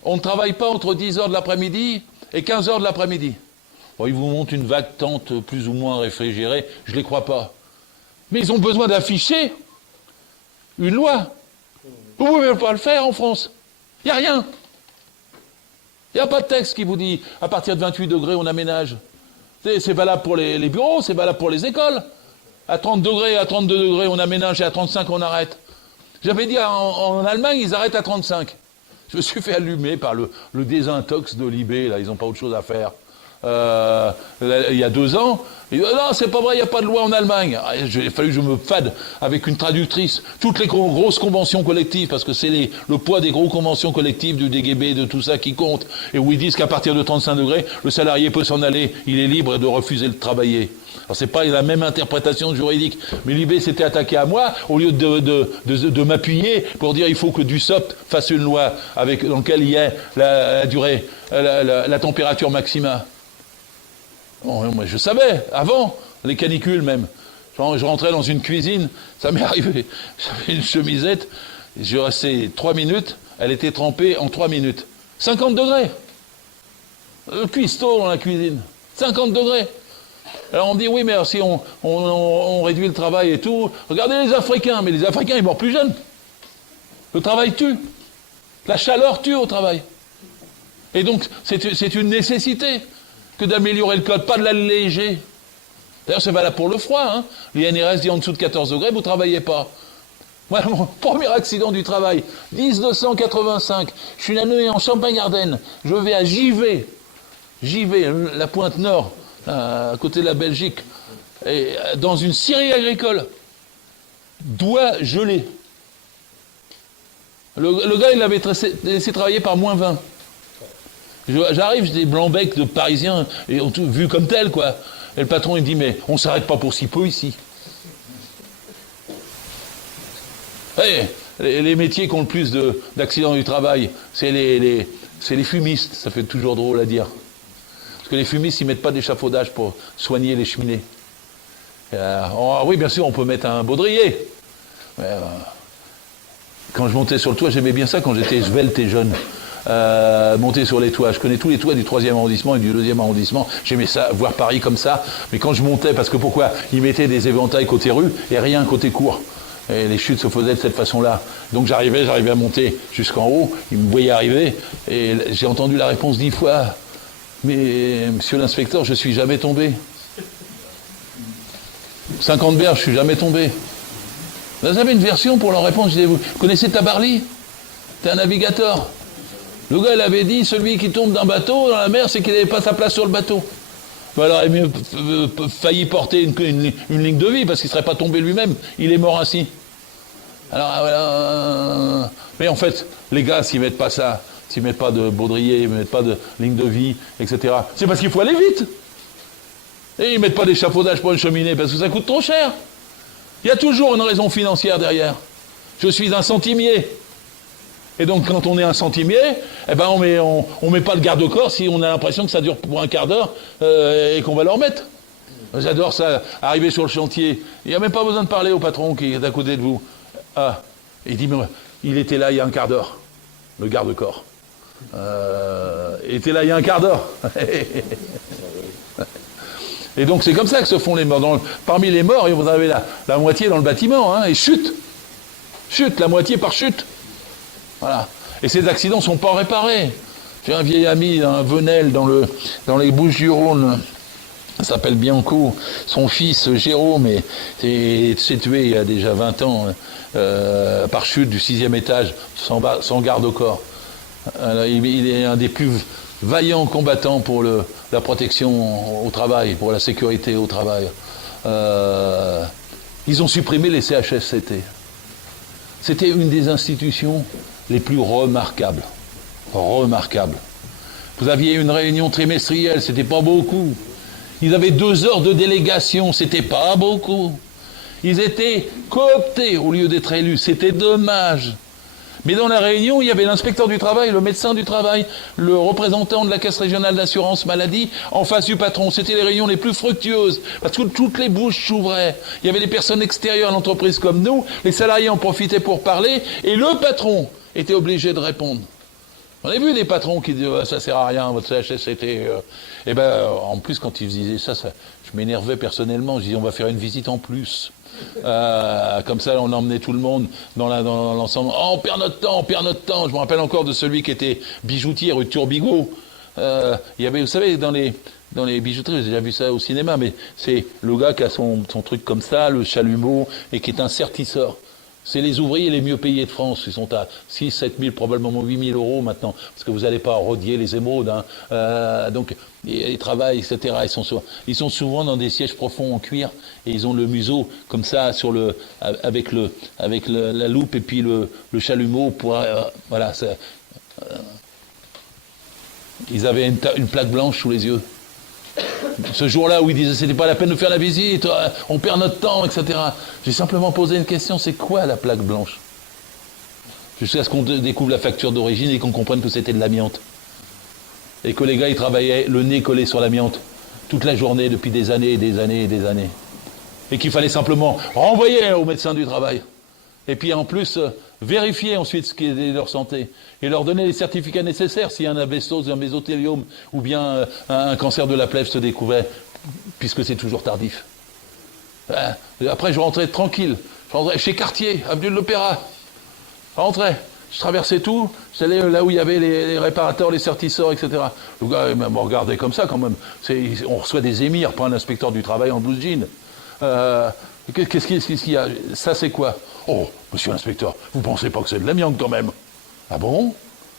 on ne travaille pas entre 10h de l'après-midi et 15h de l'après-midi. Bon, ils vous montrent une vague tente plus ou moins réfrigérée, je ne les crois pas. Mais ils ont besoin d'afficher une loi. Vous ne pouvez pas le faire en France. Il n'y a rien. Il n'y a pas de texte qui vous dit, à partir de 28 degrés, on aménage. C'est valable pour les bureaux, c'est valable pour les écoles. À 30 degrés, à 32 degrés, on aménage, et à 35, on arrête. J'avais dit, en Allemagne, ils arrêtent à 35. Je me suis fait allumer par le désintox de Libé, là, ils n'ont pas autre chose à faire. Il y a 2 ans, il dit, non, c'est pas vrai, il n'y a pas de loi en Allemagne. Il a fallu que je me fade avec une traductrice. Toutes les grosses conventions collectives, parce que c'est le poids des grosses conventions collectives, du DGB, de tout ça qui compte, et où ils disent qu'à partir de 35 degrés, le salarié peut s'en aller, il est libre de refuser de travailler. Alors c'est pas la même interprétation juridique, mais Libé s'était attaqué à moi au lieu de m'appuyer pour dire il faut que Dussopt fasse une loi dans laquelle il y ait la durée, la température maximale. Bon, moi je savais, avant, les canicules même. Je rentrais dans une cuisine, ça m'est arrivé, j'avais une chemisette, je restais 3 minutes, elle était trempée en 3 minutes. 50 degrés. Le cuistot dans la cuisine. 50 degrés. Alors on dit oui, mais alors si on réduit le travail et tout, regardez les Africains, mais les Africains ils meurent plus jeunes. Le travail tue. La chaleur tue au travail. Et donc c'est une nécessité que d'améliorer le code, pas de l'alléger. D'ailleurs c'est valable pour le froid. Hein. L'INRS dit en dessous de 14 degrés, vous ne travaillez pas. Moi, mon premier accident du travail, 1985, je suis né en Champagne-Ardenne, je vais à JV, la pointe nord, à côté de la Belgique, et dans une scierie agricole. doigts gelés. Le gars, il l'avait laissé travailler par moins 20. J'arrive, j'ai des blancs-becs de Parisiens, et vu comme tel, quoi. Et le patron, il me dit, mais on s'arrête pas pour si peu ici. Hey, les métiers qui ont le plus d'accidents du travail, c'est les fumistes. Ça fait toujours drôle à dire. Parce que les fumistes, ils mettent pas d'échafaudage pour soigner les cheminées. Oui, bien sûr, on peut mettre un baudrier. Mais, quand je montais sur le toit, j'aimais bien ça quand j'étais svelte et jeune. Monter sur les toits. Je connais tous les toits du 3e arrondissement et du 2e arrondissement. J'aimais ça, voir Paris comme ça. Mais quand je montais, parce que pourquoi? Ils mettaient des éventails côté rue et rien côté cour. Et les chutes se faisaient de cette façon-là. Donc j'arrivais à monter jusqu'en haut. Ils me voyaient arriver. Et j'ai entendu la réponse 10 fois. Mais, monsieur l'inspecteur, je suis jamais tombé. 50 berges, je suis jamais tombé. Vous avez une version pour leur réponse. Je dis, vous connaissez Tabarly? T'es un navigateur. Le gars, il avait dit, celui qui tombe d'un bateau dans la mer, c'est qu'il n'avait pas sa place sur le bateau. Alors, il aurait mieux failli porter une ligne de vie, parce qu'il ne serait pas tombé lui-même. Il est mort ainsi. Alors, voilà. Mais en fait, les gars, s'ils ne mettent pas ça, s'ils ne mettent pas de baudrier, ils ne mettent pas de ligne de vie, etc., c'est parce qu'il faut aller vite. Et ils ne mettent pas d'échafaudage pour une cheminée, parce que ça coûte trop cher. Il y a toujours une raison financière derrière. Je suis un centimier. Et donc, quand on est un centimier, eh ben, on met pas le garde-corps si on a l'impression que ça dure pour un quart d'heure et qu'on va le remettre. J'adore ça, arriver sur le chantier. Il n'y a même pas besoin de parler au patron qui est à côté de vous. Ah, il dit, mais il était là il y a un quart d'heure, le garde-corps. Il était là il y a un quart d'heure. Et donc, c'est comme ça que se font les morts. Parmi les morts, vous avez la moitié dans le bâtiment, hein, et chute. Chute, la moitié par chute. Voilà. Et ces accidents ne sont pas réparés. J'ai un vieil ami, un Venelle, dans les Bouches-du-Rhône. Il s'appelle Bianco. Son fils, Jérôme, s'est tué il y a déjà 20 ans, par chute du 6e étage, sans garde-corps. Il est un des plus vaillants combattants pour la protection au travail, pour la sécurité au travail. Ils ont supprimé les CHSCT. C'était une des institutions les plus remarquables. Remarquables. Vous aviez une réunion trimestrielle, c'était pas beaucoup. Ils avaient 2 heures de délégation, c'était pas beaucoup. Ils étaient cooptés au lieu d'être élus, c'était dommage. Mais dans la réunion, il y avait l'inspecteur du travail, le médecin du travail, le représentant de la caisse régionale d'assurance maladie, en face du patron. C'était les réunions les plus fructueuses, parce que toutes les bouches s'ouvraient. Il y avait des personnes extérieures à l'entreprise comme nous, les salariés en profitaient pour parler, et le patron était obligé de répondre. On a vu des patrons qui disaient ça sert à rien, votre CHSCT. Et ben, en plus, quand ils disaient ça, je m'énervais personnellement. Je disais on va faire une visite en plus. Comme ça, on emmenait tout le monde dans l'ensemble. Oh, on perd notre temps. Je me rappelle encore de celui qui était bijoutier rue Turbigo. Il y avait, vous savez, dans les bijouteries, j'ai déjà vu ça au cinéma, mais c'est le gars qui a son truc comme ça, le chalumeau, et qui est un sertisseur. C'est les ouvriers les mieux payés de France. Ils sont à 6, 7 000, probablement 8 000 euros maintenant, parce que vous n'allez pas rodier les émeraudes. Hein. Donc, ils travaillent, etc. Ils sont souvent dans des sièges profonds en cuir, et ils ont le museau comme ça avec la loupe et puis le chalumeau pour voilà. Ils avaient une plaque blanche sous les yeux. Ce jour-là où ils disaient c'était pas la peine de faire la visite, on perd notre temps, etc. J'ai simplement posé une question, c'est quoi la plaque blanche? Jusqu'à ce qu'on découvre la facture d'origine et qu'on comprenne que c'était de l'amiante. Et que les gars, ils travaillaient le nez collé sur l'amiante toute la journée depuis des années et des années et des années. Et qu'il fallait simplement renvoyer au médecin du travail. Et puis en plus, vérifier ensuite ce qui est de leur santé. Et leur donner les certificats nécessaires s'il y a un asbestose, un mésothéliome ou bien un cancer de la plèvre se découvrait, puisque c'est toujours tardif. Après, je rentrais tranquille. Je rentrais chez Cartier, avenue de l'Opéra. Je rentrais. Je traversais tout. J'allais là où il y avait les réparateurs, les sertisseurs, etc. Le gars me regardait comme ça quand même. On reçoit des émirs, pas un inspecteur du travail en blouse jean. Qu'est-ce qu'il y a? Ça, c'est quoi? Oh, monsieur l'inspecteur, vous pensez pas que c'est de l'amiante quand même? Ah bon?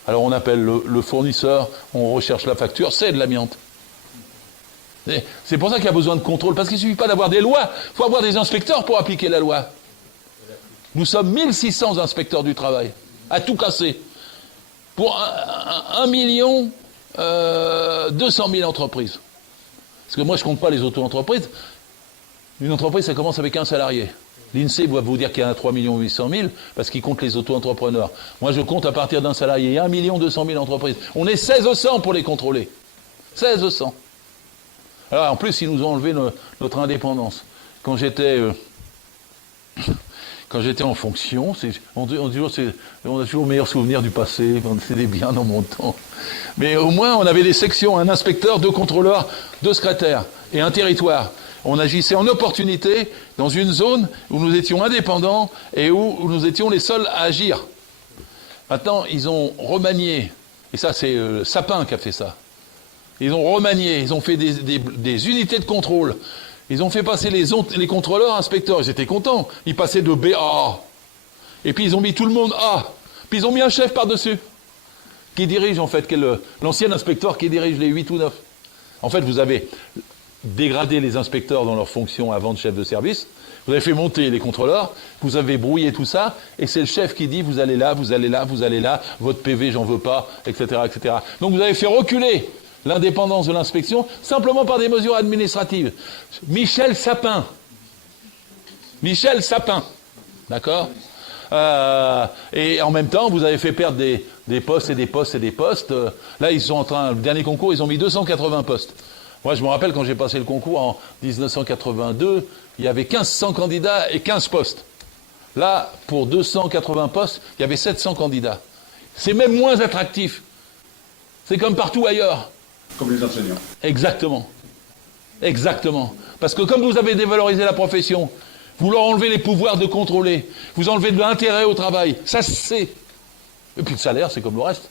Alors on appelle le fournisseur, on recherche la facture, c'est de l'amiante. C'est pour ça qu'il y a besoin de contrôle, parce qu'il ne suffit pas d'avoir des lois, il faut avoir des inspecteurs pour appliquer la loi. Nous sommes 1600 inspecteurs du travail, à tout casser, pour 1 million 200 000 entreprises. Parce que moi, je ne compte pas les auto-entreprises. Une entreprise, ça commence avec un salarié. L'INSEE va vous dire qu'il y a 3 800 000 parce qu'il compte les auto-entrepreneurs. Moi, je compte à partir d'un salarié. Il y a 1 200 000 entreprises. On est 1600 pour les contrôler. 1600. Alors, en plus, ils nous ont enlevé notre indépendance. Quand j'étais en fonction, on a toujours meilleur souvenir du passé, c'était bien dans mon temps. Mais au moins, on avait des sections, un inspecteur, 2 contrôleurs, 2 secrétaires et un territoire. On agissait en opportunité dans une zone où nous étions indépendants et où nous étions les seuls à agir. Maintenant, ils ont remanié, et ça c'est Sapin qui a fait ça. Ils ont remanié, ils ont fait des unités de contrôle. Ils ont fait passer les contrôleurs inspecteurs. Ils étaient contents. Ils passaient de B à A. Et puis ils ont mis tout le monde A. Puis ils ont mis un chef par-dessus. Qui dirige en fait, l'ancien inspecteur qui dirige les 8 ou 9. En fait, vous avez dégradé les inspecteurs dans leurs fonctions avant de chef de service. Vous avez fait monter les contrôleurs. Vous avez brouillé tout ça. Et c'est le chef qui dit vous allez là, vous allez là, vous allez là. Votre PV, j'en veux pas, etc., etc. Donc vous avez fait reculer l'indépendance de l'inspection, simplement par des mesures administratives. Michel Sapin. Michel Sapin. D'accord ? Et en même temps, vous avez fait perdre des postes et des postes et des postes. Là, ils sont en train, le dernier concours, ils ont mis 280 postes. Moi, je me rappelle quand j'ai passé le concours en 1982, il y avait 1500 candidats et 15 postes. Là, pour 280 postes, il y avait 700 candidats. C'est même moins attractif. C'est comme partout ailleurs. Comme les enseignants. Exactement. Exactement. Parce que comme vous avez dévalorisé la profession, vous leur enlevez les pouvoirs de contrôler, vous enlevez de l'intérêt au travail, ça c'est. Et puis le salaire, c'est comme le reste.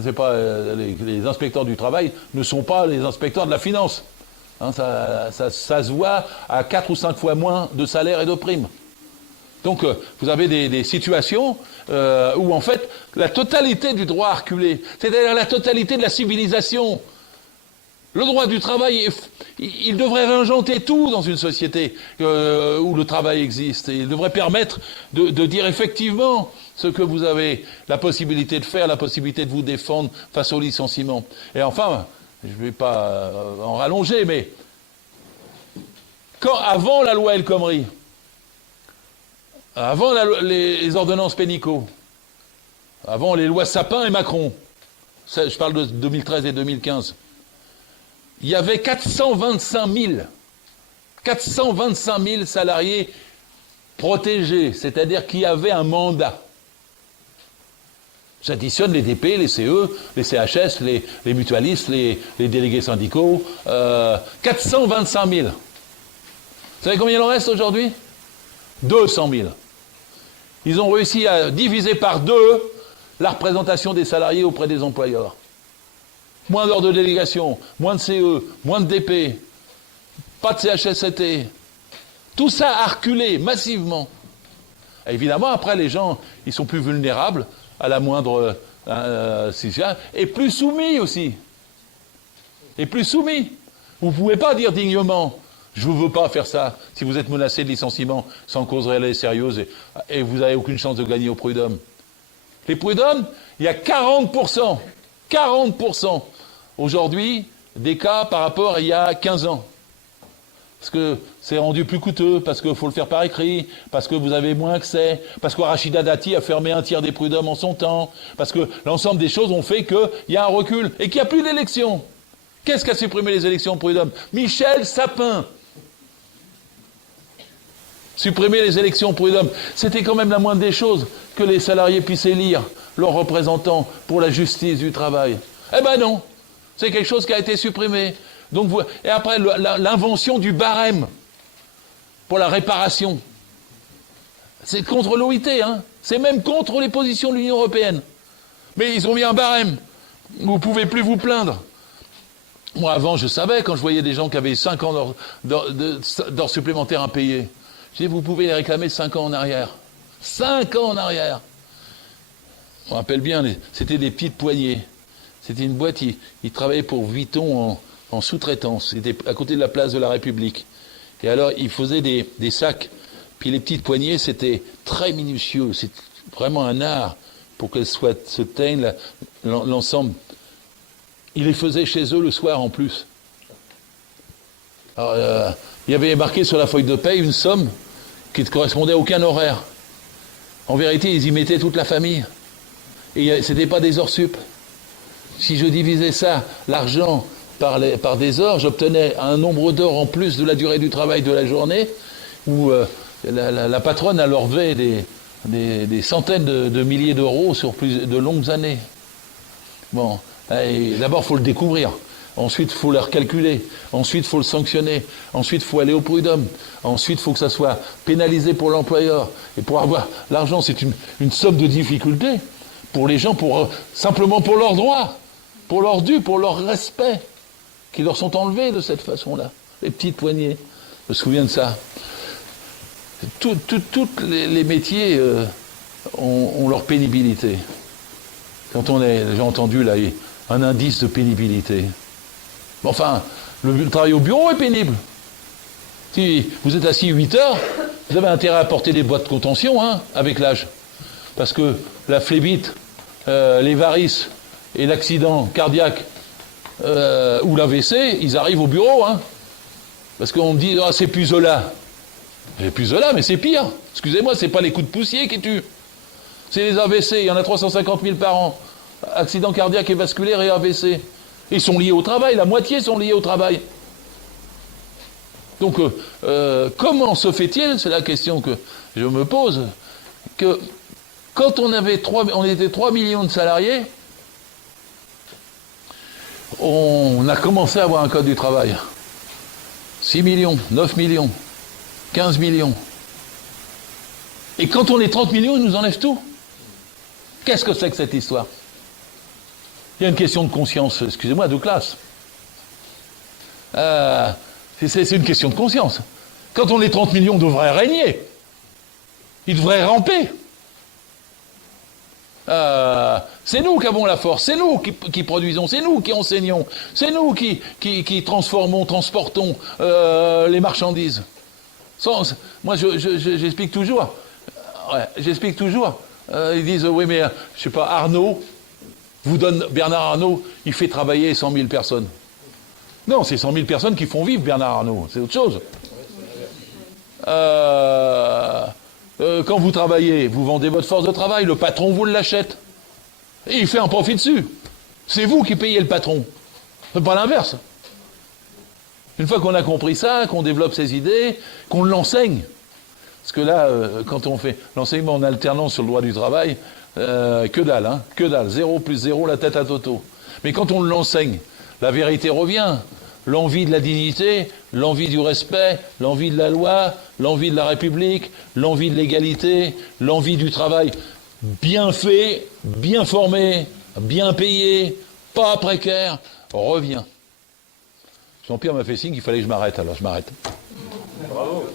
C'est pas, les inspecteurs du travail ne sont pas les inspecteurs de la finance. Hein, ça se voit à 4 ou 5 fois moins de salaire et de primes. Donc vous avez des situations où en fait la totalité du droit a reculé, c'est-à-dire la totalité de la civilisation. Le droit du travail, il devrait réinventer tout dans une société où le travail existe. Et il devrait permettre de dire effectivement ce que vous avez la possibilité de faire, la possibilité de vous défendre face au licenciement. Et enfin, je ne vais pas en rallonger, mais avant la loi El Khomri, avant les ordonnances Pénicaud, avant les lois Sapin et Macron, je parle de 2013 et 2015, il y avait 425 000 salariés protégés, c'est-à-dire qui avaient un mandat. J'additionne les DP, les CE, les CHS, les mutualistes, les délégués syndicaux. 425 000. Vous savez combien il en reste aujourd'hui ? 200 000. Ils ont réussi à diviser par 2 la représentation des salariés auprès des employeurs. Moins d'heures de délégation, moins de CE, moins de DP, pas de CHSCT. Tout ça a reculé massivement. Et évidemment, après, les gens, ils sont plus vulnérables à la moindre et plus soumis aussi. Et plus soumis. Vous ne pouvez pas dire dignement « je ne veux pas faire ça » si vous êtes menacé de licenciement sans cause réelle et sérieuse et vous n'avez aucune chance de gagner au prud'homme. Les prud'hommes, il y a 40% aujourd'hui des cas par rapport à il y a 15 ans. Parce que c'est rendu plus coûteux, parce qu'il faut le faire par écrit, parce que vous avez moins accès, parce que Rachida Dati a fermé un tiers des prud'hommes en son temps, parce que l'ensemble des choses ont fait qu'il y a un recul et qu'il n'y a plus d'élections. Qu'est-ce qui a supprimé les élections prud'hommes ? Michel Sapin. Supprimer les élections prud'hommes, c'était quand même la moindre des choses que les salariés puissent élire leurs représentants pour la justice du travail. Eh ben non, c'est quelque chose qui a été supprimé. Donc et après, l'invention du barème pour la réparation. C'est contre l'OIT, hein. C'est même contre les positions de l'Union européenne. Mais ils ont mis un barème. Vous ne pouvez plus vous plaindre. Moi, avant, je savais, quand je voyais des gens qui avaient 5 ans d'heures supplémentaires impayées, je dis, vous pouvez les réclamer 5 ans en arrière. 5 ans en arrière. On rappelle bien, c'était des petites poignées. C'était une boîte, ils travaillaient pour Vuitton en sous-traitance. C'était à côté de la place de la République. Et alors, ils faisaient des sacs Puis les petites poignées, c'était très minutieux. C'est vraiment un art pour qu'elles se teignent l'ensemble. Ils les faisaient chez eux le soir en plus. Alors, il y avait marqué sur la feuille de paie une somme qui ne correspondait à aucun horaire. En vérité, ils y mettaient toute la famille. Et c'était pas des heures sup. Si je divisais ça, l'argent, par des heures, j'obtenais un nombre d'heures en plus de la durée du travail de la journée, où la patronne leur devait des centaines de milliers d'euros sur de longues années. Bon, d'abord, il faut le découvrir. Ensuite, il faut le recalculer. Ensuite, il faut le sanctionner. Ensuite, il faut aller au prud'homme. Ensuite, il faut que ça soit pénalisé pour l'employeur. Et pour avoir l'argent, c'est une somme de difficultés pour les gens, simplement pour leurs droits, pour leurs dû, pour leur respect, qui leur sont enlevés de cette façon-là. Les petites poignées. Je me souviens de ça. Tous les métiers ont leur pénibilité. Quand j'ai entendu là, un indice de pénibilité. Enfin, le travail au bureau est pénible. Si vous êtes assis 8 heures, vous avez intérêt à porter des boîtes de contention, hein, avec l'âge. Parce que la phlébite, les varices et l'accident cardiaque ou l'AVC, ils arrivent au bureau, hein. Parce qu'on me dit, ah, c'est plus Zola. C'est plus Zola, mais c'est pire. Excusez-moi, c'est pas les coups de poussier qui tuent. C'est les AVC, il y en a 350 000 par an. Accidents cardiaques et vasculaires et AVC. Ils sont liés au travail, la moitié sont liés au travail. Donc, comment se fait-il, c'est la question que je me pose, que quand on était 3 millions de salariés, on a commencé à avoir un code du travail. 6 millions, 9 millions, 15 millions. Et quand on est 30 millions, ils nous enlèvent tout. Qu'est-ce que c'est que cette histoire ? Il y a une question de conscience, excusez-moi, de classe. C'est une question de conscience. Quand on est 30 millions, on devrait régner. Ils devraient ramper. C'est nous qui avons la force, c'est nous qui produisons, c'est nous qui enseignons, c'est nous qui transformons, transportons les marchandises. Moi, j'explique toujours. Ils disent, oui, mais, je sais pas, Arnaud, Bernard Arnault, il fait travailler 100 000 personnes. Non, c'est 100 000 personnes qui font vivre Bernard Arnault, c'est autre chose. Quand vous travaillez, vous vendez votre force de travail, le patron vous l'achète. Et il fait un profit dessus. C'est vous qui payez le patron. C'est pas l'inverse. Une fois qu'on a compris ça, qu'on développe ces idées, qu'on l'enseigne. Parce que là, quand on fait l'enseignement en alternance sur le droit du travail, que dalle, hein, que dalle. 0 plus 0, la tête à Toto. Mais quand on l'enseigne, la vérité revient. L'envie de la dignité, l'envie du respect, l'envie de la loi, l'envie de la République, l'envie de l'égalité, l'envie du travail bien fait, bien formé, bien payé, pas précaire, revient. Jean-Pierre m'a fait signe qu'il fallait que je m'arrête, alors je m'arrête. Bravo.